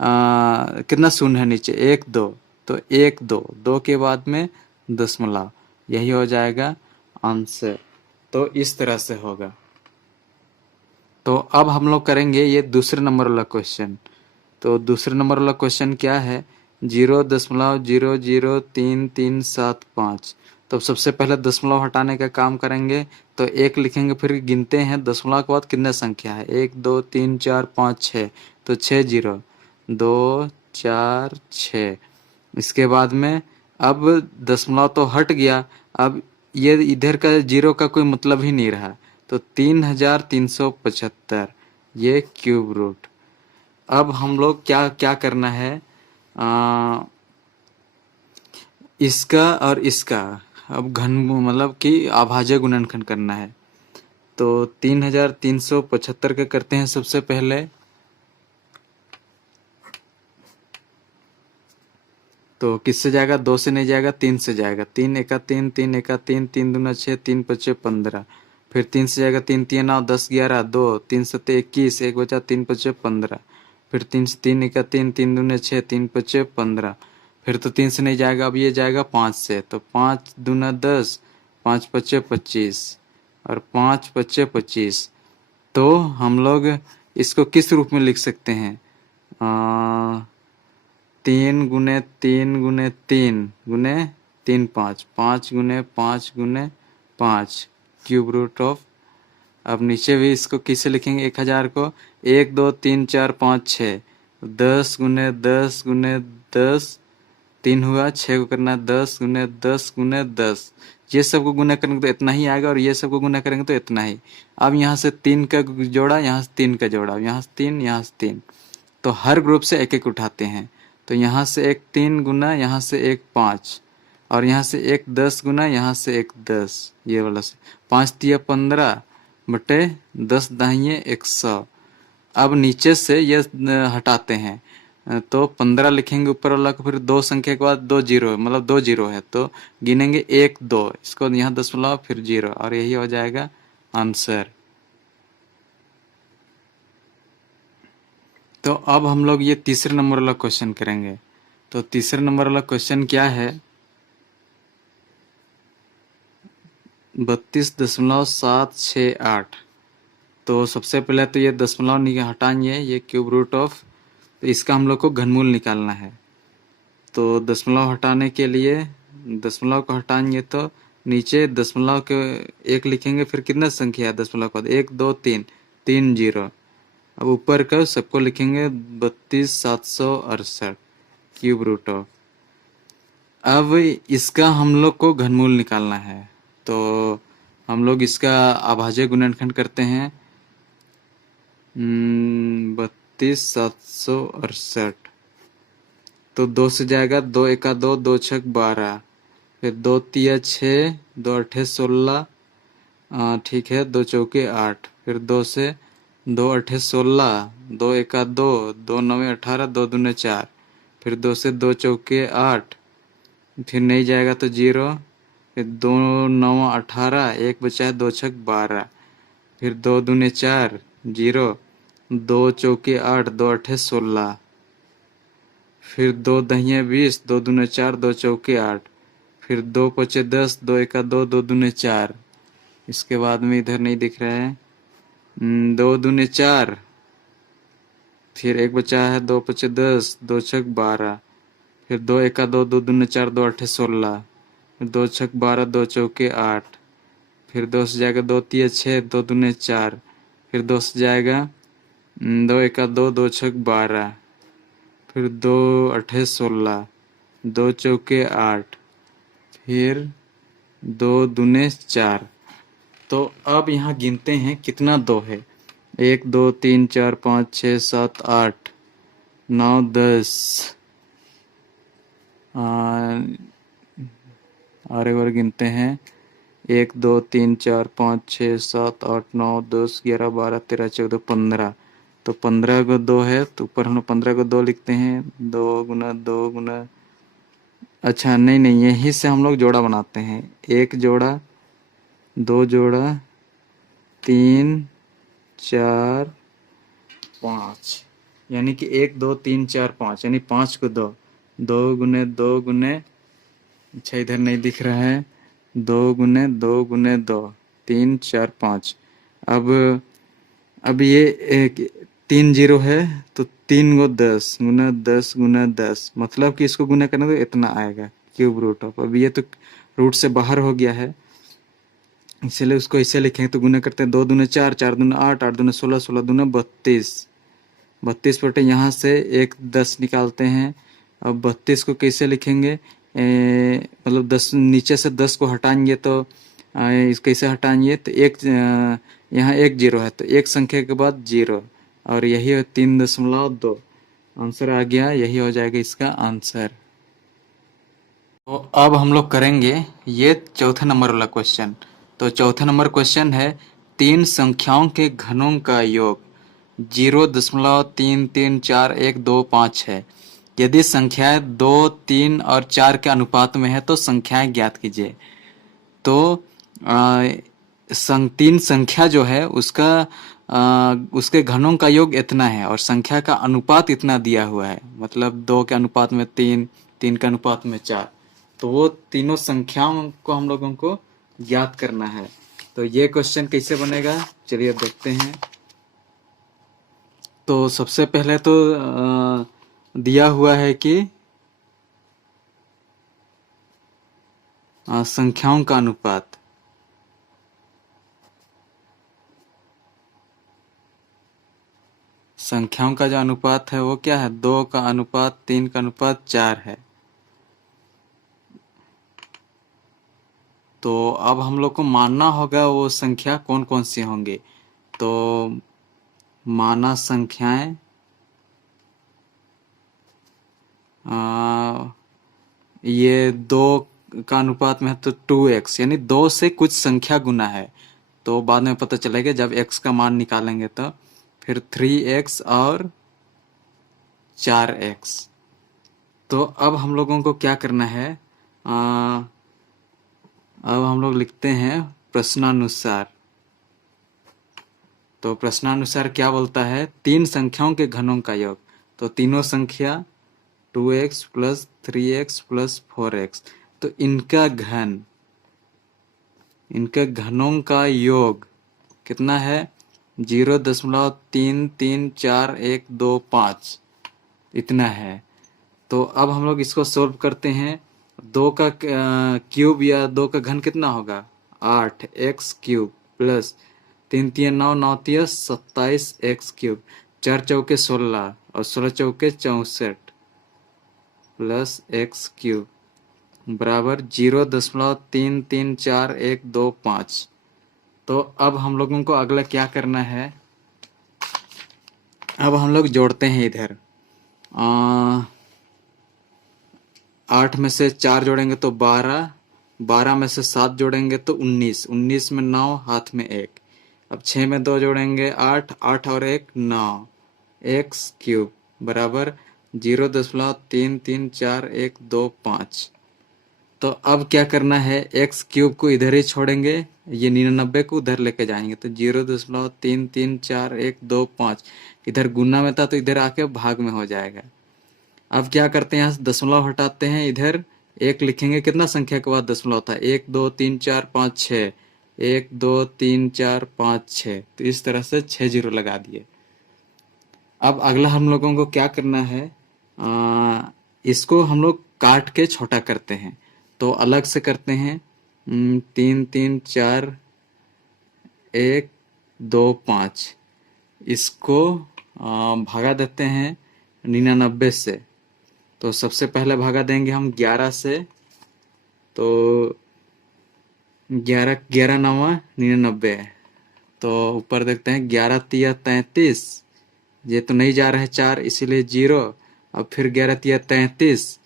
कितना शून्य है नीचे, 1 2, तो 1 2, 2 के बाद में दशमलव, यही हो जाएगा आंसर। तो इस तरह से होगा। तो अब हम लोग करेंगे ये दूसरे नंबर वाला क्वेश्चन। तो दूसरे नंबर वाला क्वेश्चन क्या है, 0.00337 तो सबसे पहले दशमलव हटाने का काम करेंगे। तो 1 लिखेंगे, फिर गिनते हैं दशमलव के बाद कितने संख्या है, 1 2 3 4 5 6, तो 6 जीरो, 2 4 6। इसके बाद में अब दशमलव तो हट गया, अब ये इधर का जीरो का कोई मतलब ही नहीं रहा, तो 3375 ये क्यूब रूट। अब हम लोग क्या क्या करना है, इसका और इसका अब घन मतलब कि अभाज्य गुणनखंड करना है। तो 3375 के करते हैं सबसे पहले। तो किससे जाएगा, 2 से नहीं जाएगा, 3 से जाएगा, 3 एका 3, 3 एका 3, 3 दूना 6, 3 पचे 15, फिर 3 से जाएगा, 3 तिया 9, 10 11 2, 3 सत्ते 21, 1 बचा 3 पचे 15, फिर 3 से 3 एका 3, 3 दूने 6, 3 पचे 15, फिर तो 3 से नहीं जाएगा, अब ये जाएगा 5 से, तो 5 दूना 10, 5 पचे 25 और 5 पचे 25। तो हम लोग इसको किस रूप में लिख सकते हैं, 3 गुने 3 गुने 3 गुने 3 5, 5 गुने 5 गुने 5 क्यूब रूट ऑफ। अब नीचे भी इसको किससे लिखेंगे, 1000 को, 1 2 3 4 5 6, 10 गुने 10 गुने 10, 3 हुआ, 6 को करना 10 गुने 10 गुने 10, ये सब को गुना करेंगे तो इतना ही आएगा, और ये सब को गुना करेंगे तो इतना ही। अब यहाँ से 3 का जोड़ा, यहाँ से 3 का जोड़ा, यहाँ से 3, यहाँ से 3, तो हर ग्रुप से एक एक उठाते हैं। तो यहाँ से एक 3 गुना, यहाँ से एक 5, और यहाँ से एक 10 गुना, यहाँ से एक 10, ये वाला से 5 तिया 15 बटे 10 दाहिए 100। अब नीचे से ये हटाते हैं, तो 15 लिखेंगे ऊपर वाला को, फिर दो संख्या के बाद दो जीरो, मतलब दो जीरो है तो गिनेंगे 1 2, इसको यहाँ दशमलव फिर जीरो, और यही हो जाएगा आंसर। तो अब हम लोग ये तीसरे नंबर वाला क्वेश्चन करेंगे। तो तीसरे नंबर वाला क्वेश्चन क्या है, 32.768। तो सबसे पहले तो ये दशमलव हटाएंगे, ये क्यूब रूट ऑफ, तो इसका हम लोग को घनमूल निकालना है। तो दशमलव हटाने के लिए दशमलव को हटाएंगे तो नीचे दशमलव के एक लिखेंगे, फिर कितना संख्या है दशमलव का, 1 2 3, 3 जीरो। अब ऊपर का सबको लिखेंगे 32,768 क्यूब रूट ऑफ। अब इसका हम लोग को घनमूल निकालना है, तो हम लोग इसका अभाज्य गुणनखंड करते हैं। 32,768, तो 2 से जाएगा, 2 एका 2, 2 छक 12, फिर 2 तिया 6, 2 अठे 16, ठीक है, 2 चौके 8, फिर 2 से 2 अठे 16, 2 एका 2, 2 नवे 18, 2 दूने 4, फिर 2 से 2 चौके 8, फिर नहीं जाएगा तो जीरो, फिर 2 9 18, एक बचा है 2 छक 12, फिर 2 दूने 4 जीरो, 2 चौके 8, 2 अठे 16, फिर 2 दहिया 20, 2 दूने 4, 2 चौके 8, फिर 2 पचे 10, 2 एका 2, 2 दूने 4। इसके बाद में इधर नहीं दिख रहा है, 2 दूने 4, फिर एक बचा है 2 पचे 10, 2 छक 12, फिर 2 एका 2, 2 दूने 4, 2 अठे 16, फिर 2 छक 12, 2 चौके 8, फिर 2 से जाएगा 2 तिया 6, 2 दूने 4, फिर 2 से जाएगा 2 एका 2, 2 छक 12, फिर 2 अठे 16, 2 चौके 8, फिर 2 दूने 4। तो अब यहाँ गिनते हैं कितना 2 है, 1 2 3 4 5 6 7 8 9 10, और एक बार गिनते हैं, 1 2 3 4 5 6 7 8 9 10 11 12 13 14 15। तो 15 को 2 है, तो ऊपर हम लोग 15 को 2 लिखते हैं, 2 गुना 2 गुना, अच्छा नहीं नहीं, यहीं से हम लोग जोड़ा बनाते हैं, 1 जोड़ा, 2 जोड़ा, 3 4 5, यानी कि 1 2 3 4 5, यानी 5 को 2, 2 गुने 2 गुने, अच्छा इधर नहीं दिख रहा है, 2 गुने 2 गुने 2, 3 4 5। अब ये एक 3 जीरो है, तो 3 गो 10 गुना 10 गुना 10, मतलब कि इसको गुना करना तो इतना आएगा क्यूब रूट ऑफ। अब ये तो रूट से बाहर हो गया है, इसलिए उसको ऐसे लिखेंगे, तो गुना करते हैं, 2 दूने 4, 4 दूने 8, 8 दूने 16, 16 दूने 32, 32 बटे यहाँ से एक 10 निकालते हैं। अब 32 को कैसे लिखेंगे, मतलब 10 नीचे से 10 को हटाएंगे तो इस कैसे हटाएंगे, तो एक यहाँ एक जीरो है, तो एक संख्या के बाद जीरो, और यही है 3.2। आंसर आ गया, यही हो जाएगा इसका आंसर। तो अब हम लोग करेंगे ये चौथे नंबर वाला क्वेश्चन। तो चौथे नंबर क्वेश्चन है, 3 संख्याओं के घनों का योग 0.334125 है। यदि संख्याएं 2 3 और 4 के अनुपात में है तो संख्याएं ज्ञात कीजिए। तो तीन संख्या जो है उसका उसके घनों का योग इतना है और संख्या का अनुपात इतना दिया हुआ है, मतलब 2 के अनुपात में 3, 3 के अनुपात में 4। तो वो तीनों संख्याओं को हम लोगों को ज्ञात करना है। तो ये क्वेश्चन कैसे बनेगा, चलिए अब देखते हैं। तो सबसे पहले तो दिया हुआ है कि संख्याओं का अनुपात, संख्याओं का जो अनुपात है वो क्या है, 2 का अनुपात 3 का अनुपात 4 है। तो अब हम लोग को मानना होगा वो संख्या कौन कौन सी होंगे। तो माना संख्याएं, ये 2 का अनुपात में है तो 2x, यानी 2 से कुछ संख्या गुना है, तो बाद में पता चलेगा जब x का मान निकालेंगे। तो फिर 3x और 4x। तो अब हम लोगों को क्या करना है, अब हम लोग लिखते हैं प्रश्नानुसार। तो प्रश्नानुसार क्या बोलता है, तीन संख्याओं के घनों का योग। तो तीनों संख्या 2x plus 3x plus 4x, तो इनके घनों का योग कितना है, 0.33415 इतना है। तो अब हम लोग इसको सोल्व करते हैं। दो का क्यूब या दो का घन कितना होगा, 8x³ प्लस 3 3 9 9 3 27x³ 4 चौके 16 और 16 चौके 64 प्लस x³ बराबर 0.33415। तो अब हम लोगों को अगला क्या करना है, अब हम लोग जोड़ते हैं इधर। 8 में से 4 जोड़ेंगे तो 12, 12 में से 7 जोड़ेंगे तो 19, 19 में 9, हाथ में 1। अब 6 में 2 जोड़ेंगे 8, 8 और 1 9, x³ बराबर 0.33415। तो अब क्या करना है, x³ को इधर ही छोड़ेंगे, ये 99 को उधर लेके जाएंगे, तो 0.33415 इधर गुना में था तो इधर आके भाग में हो जाएगा। अब क्या करते हैं, यहाँ से दशमलव हटाते हैं, इधर एक लिखेंगे, कितना संख्या के बाद दशमलव था, 1 2 3 4 5 6, 1 2 3 4 5 6, तो इस तरह से 6 जीरो लगा दिए। अब अगला हम लोगों को क्या करना है, इसको हम लोग काट के छोटा करते हैं। तो अलग से करते हैं, 3 3 4 1 2 5, इसको भागा देते हैं 99 से। तो सबसे पहले भागा देंगे हम 11 से, तो 11 11 9 99। तो ऊपर देखते हैं 11 3 33, ये तो नहीं जा रहा है 4 इसीलिए 0। अब फिर 11 3 33,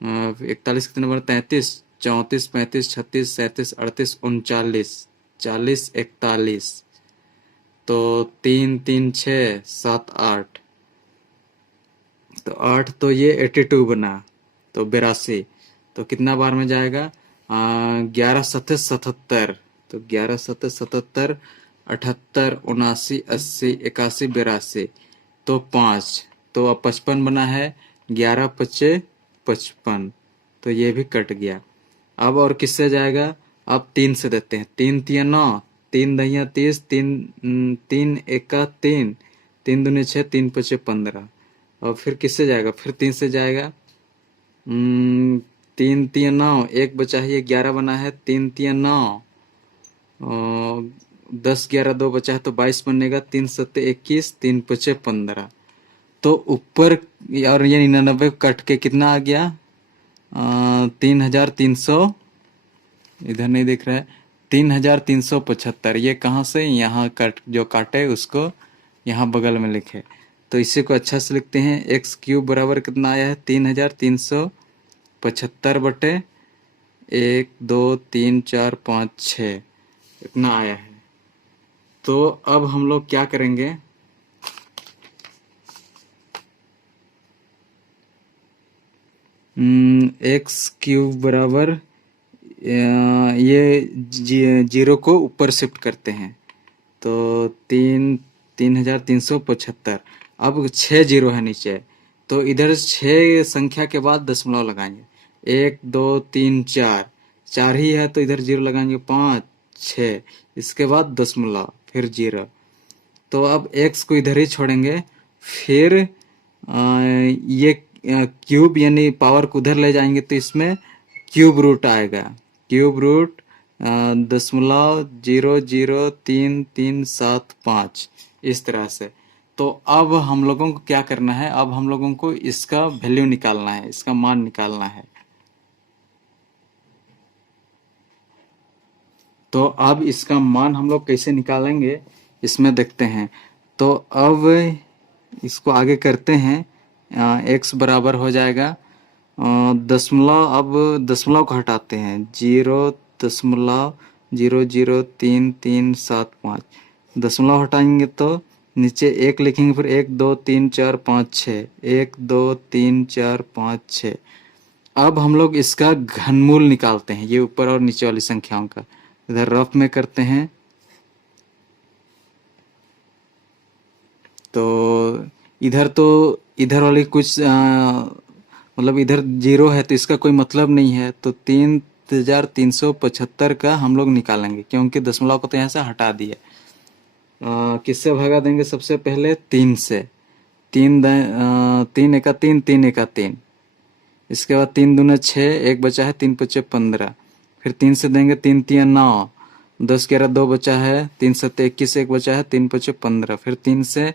41 कितने नंबर 33, 34 35 36 37 38 39 40 41। तो 3 3 6 7 8, तो 8 तो ये 82 बना, तो 82। तो कितना बार में जाएगा, 11 7 77, तो 11 7 77 78 79 80 81 82, तो 5। तो अब 55 बना है, 11 5 55, तो ये भी कट गया। अब और किससे जाएगा, अब 3 से देते हैं, 3 3 9, 3 दहिया 30, 3 3 एका 3, 3 दूनी 6, 3 5 15। और फिर किससे जाएगा, फिर 3 से जाएगा, 3 3 9, एक बचा है, ये 11 बना है, 3 3 9, 10 11 2 बचा है तो 22 बनेगा, 3 7 21, 3 5 15। तो ऊपर और ये 99 कट के कितना आ गया, 3300, इधर नहीं दिख रहा है, 3375। ये कहाँ से, यहाँ कट जो काटे उसको यहाँ बगल में लिखे। तो इसी को अच्छा से लिखते हैं, x³ बराबर कितना आया है, 3375 बटे 1 2 3 4 5 6 इतना आया है। तो अब हम लोग क्या करेंगे, x³ बराबर ये 0 को ऊपर शिफ्ट करते हैं, तो 3375। अब 6 जीरो है नीचे, तो इधर 6 संख्या के बाद दशमलव लगाएंगे, 1 2 3 4, 4 ही है तो इधर 0 लगाएंगे, 5 6, इसके बाद दशमलव फिर 0। तो अब x को इधर ही छोड़ेंगे, फिर ये क्यूब यानी पावर को उधर ले जाएंगे, तो इसमें क्यूब रूट आएगा, क्यूब रूट 0.00335 इस तरह से। तो अब हम लोगों को क्या करना है, अब हम लोगों को इसका वैल्यू निकालना है, इसका मान निकालना है। तो अब इसका मान हम लोग कैसे निकालेंगे इसमें देखते हैं। तो अब इसको आगे करते हैं, x बराबर हो जाएगा दशमलव, अब दशमलव को हटाते हैं, 0.00335, दशमलव हटाएंगे तो नीचे 1 लिखेंगे, फिर 1 2 3 4 5 6, 1 2 3 4 5 6। अब हम लोग इसका घनमूल निकालते हैं, ये ऊपर और नीचे वाली संख्याओं का। इधर रफ में करते हैं। तो इधर वाली कुछ मतलब इधर 0 है तो इसका कोई मतलब नहीं है, तो 3375 का हम लोग निकालेंगे, क्योंकि दशमलव को तो यहाँ से हटा दिया। किससे भगा देंगे? सबसे पहले 3 से। 3 एका 3, 3 एका 3। इसके बाद 3 दूने 6, 1 बचा है, 3 पचे 15। फिर 3 से देंगे, 3 तिया 9, 10 11 2 बचा है, 3 सत्ते 21, 1 बचा है, 3 पचे 15। फिर 3 से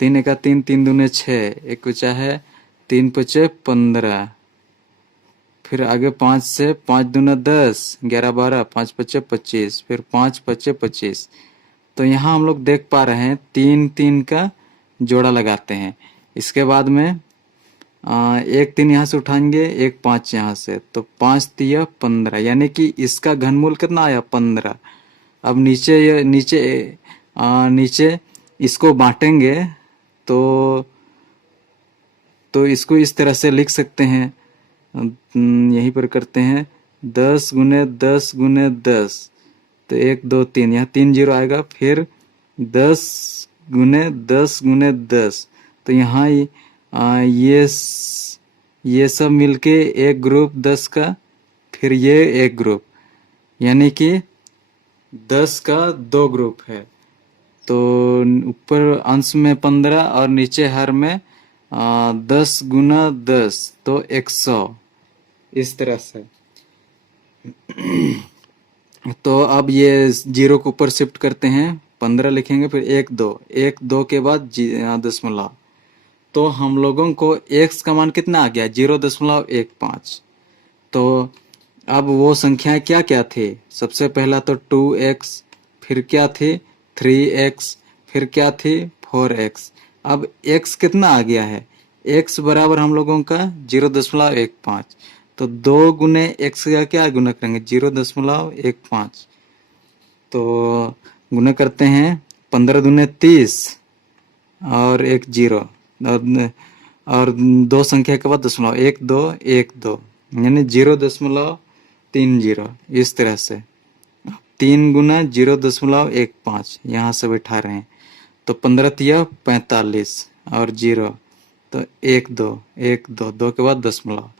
3 एका 3, 3 दूने 6, 1 बचा है, 3 पचे 15। फिर आगे 5 से 5 दूना 10, 11 12, 5 पचे 25, फिर 5 पचे 25। तो यहाँ हम लोग देख पा रहे हैं 3 3 का जोड़ा लगाते हैं। इसके बाद में 1 3 यहाँ से उठाएंगे, 1 5 यहाँ से, तो 5 तिया 15, यानी कि इसका घनमूल कितना आया? 15। अब नीचे इसको बांटेंगे तो इसको इस तरह से लिख सकते हैं। यहीं पर करते हैं 10 गुने 10 गुने 10, तो 1 2 3, यहाँ 3 0 आएगा। फिर 10 गुने 10 गुने 10, तो यहाँ ये सब मिलके एक ग्रुप 10 का, फिर ये एक ग्रुप, यानी कि 10 का 2 ग्रुप है। तो ऊपर अंश में 15 और नीचे हर में 10 गुना 10, तो 100, इस तरह से। तो अब ये 0 को ऊपर शिफ्ट करते हैं, 15 लिखेंगे, फिर 1 2, 1 2 के बाद दशमलव। तो हम लोगों को x का मान कितना आ गया? 0.15। तो अब वो संख्याएं क्या क्या थी? सबसे पहला तो 2x, फिर क्या थी? 3x, फिर क्या थी? 4x। अब x कितना आ गया है? x बराबर हम लोगों का 0.15। तो 2 गुने x का क्या गुना करेंगे? 0.15। तो गुना करते हैं, 15 दूने 30 और 1 0, और 2 संख्या के बाद दशमलव, 1 2 1 2, यानी 0.30, इस तरह से। 3 गुना 0.15 यहाँ से बैठा रहे हैं, तो 15 तिया 45 और 0, तो 1 2 1 2, 2 के बाद दशमलव।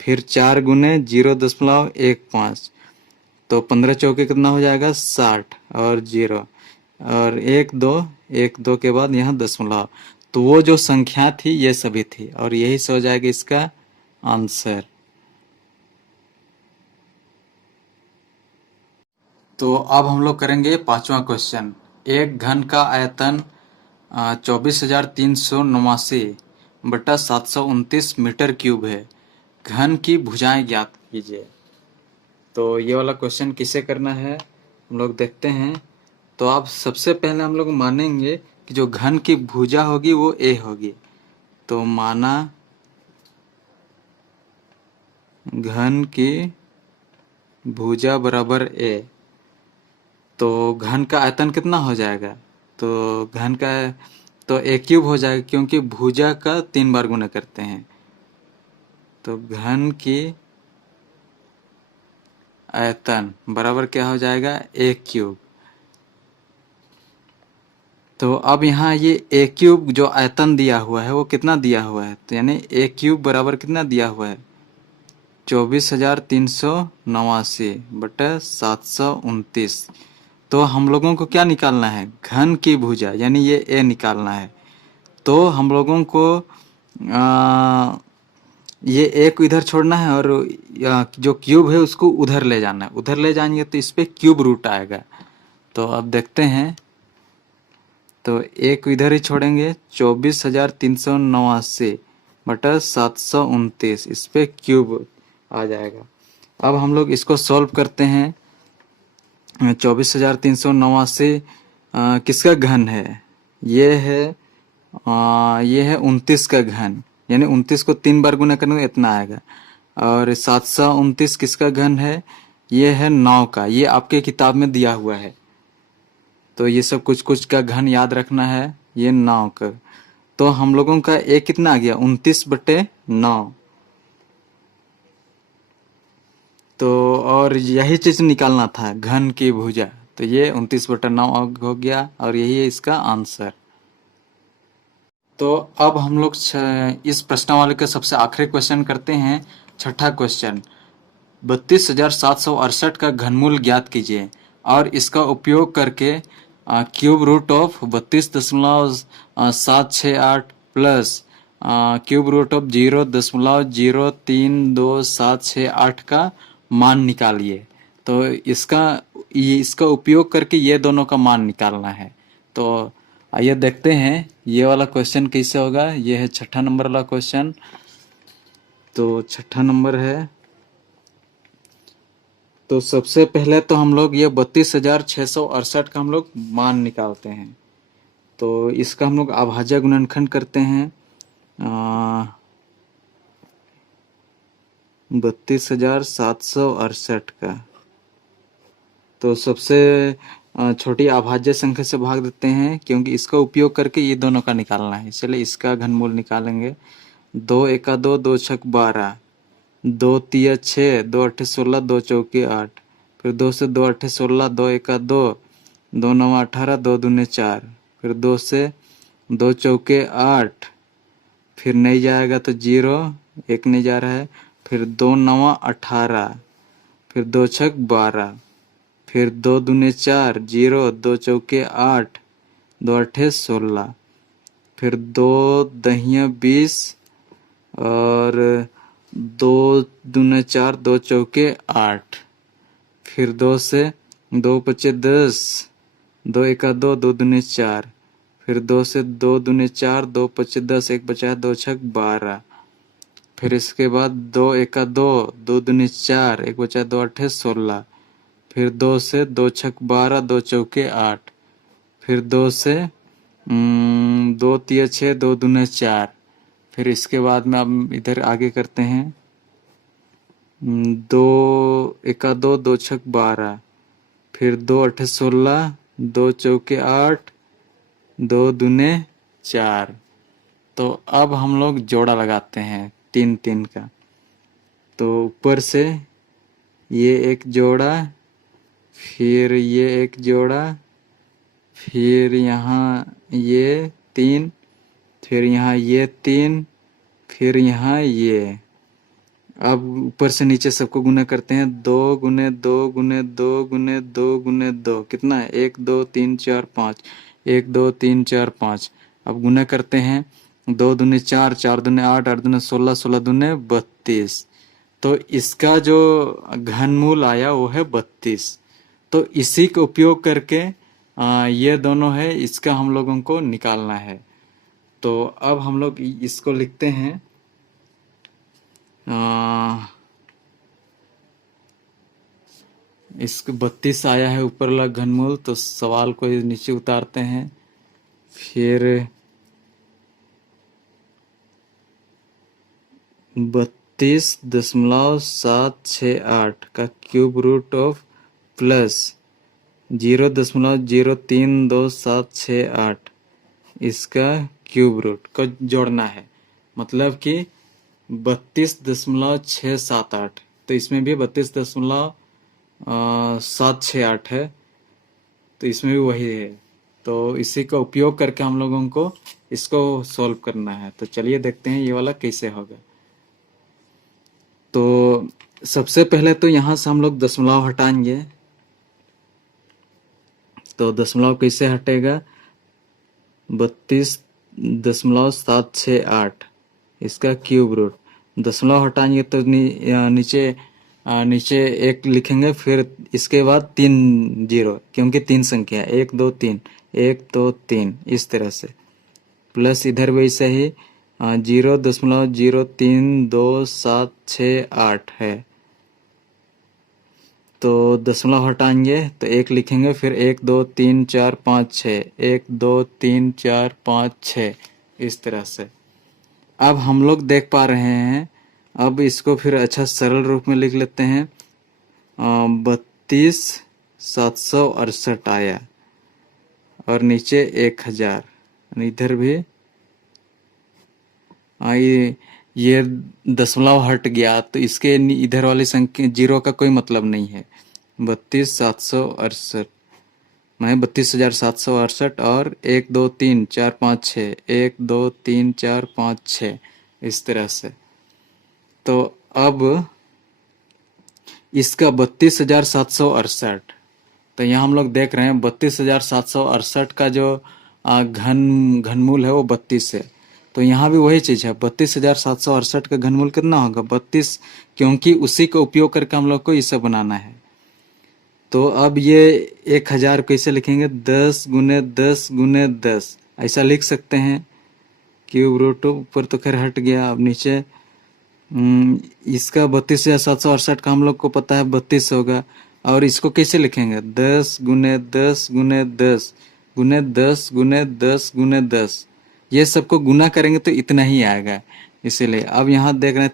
फिर 4 गुने 0.15, तो 15 चौके कितना हो जाएगा? 60 और 0, और 1 2 1 2 के बाद यहाँ दशमलव। तो वो जो संख्या थी ये सभी थी, और यही से हो जाएगा इसका आंसर। तो अब हम लोग करेंगे 5वां क्वेश्चन। एक घन का आयतन 24,389 बटा 729 मीटर क्यूब है। घन की भुजाएं ज्ञात कीजिए। तो ये वाला क्वेश्चन किसे करना है हम लोग देखते हैं। तो आप सबसे पहले हम लोग मानेंगे कि जो घन की भुजा होगी वो a होगी। तो माना घन की भुजा बराबर a, तो घन का आयतन कितना हो जाएगा? तो घन का तो a क्यूब हो जाएगा, क्योंकि भुजा का 3 बार गुना करते हैं। तो घन की आयतन बराबर क्या हो जाएगा? a cube. तो अब यहाँ ये a क्यूब जो आयतन दिया हुआ है वो कितना दिया हुआ है? तो यानी a क्यूब बराबर कितना दिया हुआ है? 24,389 बटे 729। तो हम लोगों को क्या निकालना है? घन की भुजा, यानी ये a निकालना है। तो हम लोगों को ये a को इधर छोड़ना है, और जो क्यूब है उसको उधर ले जाना है। उधर ले जाएंगे तो इस पे क्यूब रूट आएगा। तो अब देखते हैं, तो a को इधर ही छोड़ेंगे, 24,389 बटा 729, इस पे क्यूब आ जाएगा। अब हम लोग इसको सॉल्व करते हैं। 24,389 किसका घन है? ये है 29 का घन, यानी 29 को 3 बार गुना करने इतना आएगा। और 729 किसका घन है? ये है 9 का। ये आपके किताब में दिया हुआ है। तो ये सब कुछ कुछ का घन याद रखना है, ये 9 का, तो हम लोगों का ए कितना आ गया 29/9। तो और यही चीज निकालना था घन की भुजा, तो ये 29/9 हो गया और यही है इसका आंसर। तो अब हम लोग इस प्रश्नावली का सबसे आखिरी क्वेश्चन करते हैं, छठा क्वेश्चन। 32,768 का घनमूल ज्ञात कीजिए और इसका उपयोग करके cube root of 32.768 plus cube root of 0.03278 का मान निकालिए। तो इसका उपयोग करके ये दोनों का मान निकालना है। तो आइए देखते हैं ये वाला क्वेश्चन कैसे होगा। ये है छठा नंबर वाला क्वेश्चन। तो छठा नंबर है, तो सबसे पहले तो हम लोग ये 32,668 का हम लोग मान निकालते हैं। तो इसका हम लोग अभाज्य गुणनखंड करते हैं 32,768 का। तो सबसे छोटी अभाज्य संख्या से भाग देते हैं, क्योंकि इसका उपयोग करके ये दोनों का निकालना है, इसलिए इसका घनमूल निकालेंगे। 2 एका 2, 2 छक 12, 2 तिया 6, 2 अट्ठे 16, 2 चौके 8, फिर 2 से 2 अट्ठे 16, 2 एका 2, 2 नवा 18, 2 दूने 4, फिर 2 से 2 चौके 8, फिर नहीं जाएगा तो 0, 1 नहीं जा रहा है, फिर 2 नवा 18, फिर 2 छक 12, फिर 2 दूने 4, 0, 2 चौके 8, 2 अट्ठे 16, फिर 2 दहिया 20 और 2 दूने 4, 2 चौके 8, फिर 2 से 2 पचे 10, 2 एका 2, 2 दूने 4, फिर 2 से 2 दूने 4, 2 पचे 10, 1 बचा 2 छक 12, फिर इसके बाद 2 एका 2, 2 दूने 4, 1 बचा 2 अट्ठे 16, फिर 2 से 2 छक 12, 2 चौके 8, फिर 2 से 2 तिया 6, 2 दूने 4, फिर इसके बाद में अब इधर आगे करते हैं 2 एका 2, 2 छक 12, फिर 2 अट्ठे 16, 2 चौके 8, 2 दूने 4। तो अब हम लोग जोड़ा लगाते हैं 3 3 का। तो ऊपर से ये एक जोड़ा, फिर ये एक जोड़ा, फिर यहाँ ये 3, फिर यहाँ ये 3, फिर यहाँ ये। अब ऊपर से नीचे सबको गुना करते हैं, 2 गुने 2 गुने 2 गुने 2 गुने 2, कितना है 1 2 3 4 5, 1 2 3 4 5। अब गुना करते हैं, 2 दूने 4, 4 दूने 8, 8 दूने 16, 16 दूने 32। तो इसका जो घनमूल आया वो है 32। तो इसी का उपयोग करके ये दोनों है, इसका हम लोगों को निकालना है। तो अब हम लोग इसको लिखते हैं इसको 32 आया है ऊपर वाला घनमूल, तो सवाल को नीचे उतारते हैं। फिर 32.768 का क्यूब रूट ऑफ प्लस 0.03278 इसका क्यूब रूट को जोड़ना है। मतलब कि 32.678, तो इसमें भी 32.768 है, तो इसमें भी वही है। तो इसी का उपयोग करके हम लोगों को इसको सॉल्व करना है। तो चलिए देखते हैं ये वाला कैसे होगा। तो सबसे पहले तो यहाँ से हम लोग दशमलव हटाएंगे। तो दशमलव कैसे हटेगा, 32.768 इसका क्यूब रूट, दशमलव हटाएंगे तो नीचे एक लिखेंगे, फिर इसके बाद 3 जीरो, क्योंकि 3 संख्या 1 2 3, 1 2 3 इस तरह से, प्लस इधर वैसे ही 0.03278 है। तो दशमलव हटाएंगे तो 1 लिखेंगे, फिर 1 2 3 4 5 6, 1 2 3 4 5 6 इस तरह से। अब हम लोग देख पा रहे हैं, अब इसको फिर अच्छा सरल रूप में लिख लेते हैं। 32,768 आया और नीचे 1000, इधर भी ये दशमलव हट गया तो इसके इधर वाली संख्या जीरो का कोई मतलब नहीं है। 32,768 मैं 32,768 और 1 2 3 4 5 6 1 2 3 4 5 6 इस तरह से। तो अब इसका 32,768 तो यहाँ हम लोग देख रहे हैं 32,768 का जो घनमूल है वो 32 है। तो यहाँ भी वही चीज है 32,768 का घनमूल कितना होगा 32 क्योंकि उसी का उपयोग करके हम लोग को इसे बनाना है। तो अब ये 1000 कैसे लिखेंगे 10 गुने 10 गुने 10 ऐसा लिख सकते हैं। क्यूब रूट ऊपर तो खैर हट गया। अब नीचे इसका 32,768 का हम लोग को पता है 32 होगा। और इसको कैसे लिखेंगे 10 गुने 10 गुने 10 गुने 10 गुने 10 गुने 10 ये सबको गुना करेंगे तो इतना ही आएगा। इसीलिए अब यहाँ देख रहे हैं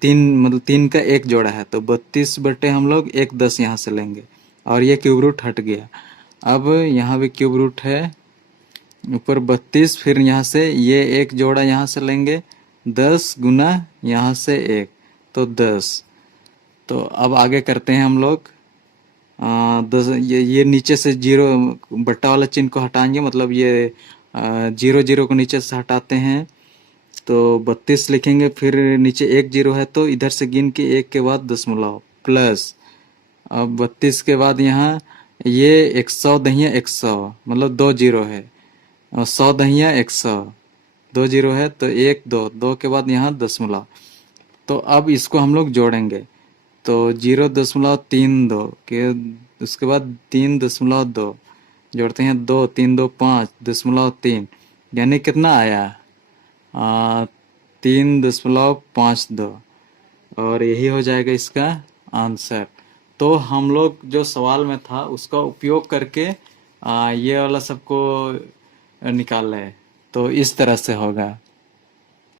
तीन मतलब 3 का एक जोड़ा है तो 32 बटे हम लोग 1 10 यहाँ से लेंगे और ये क्यूब रूट हट गया। अब यहाँ भी क्यूब रूट है ऊपर 32 फिर यहाँ से ये एक जोड़ा यहाँ से लेंगे 10 गुना यहाँ से 1 तो 10। तो अब आगे करते हैं हम लोग 10 ये नीचे से जीरो बट्टा वाला चिन्ह को हटाएंगे मतलब ये 0 0 को नीचे से हटाते हैं तो 32 लिखेंगे फिर नीचे 1 0 है तो इधर से गिन के 1 के बाद दशमलव प्लस। अब 32 के बाद यहाँ ये 100 दहिया 100 मतलब 2 0 है और 100 दहिया 100 2 0 है तो 1 2 2 के बाद यहाँ दशमलव। तो अब इसको हम लोग जोड़ेंगे तो 0.32 के उसके बाद 3.2 जोड़ते हैं 2 3 2 5.3 यानी कितना आया 3.52 और यही हो जाएगा इसका आंसर। तो हम लोग जो सवाल में था उसका उपयोग करके ये वाला सबको निकाल रहे तो इस तरह से होगा।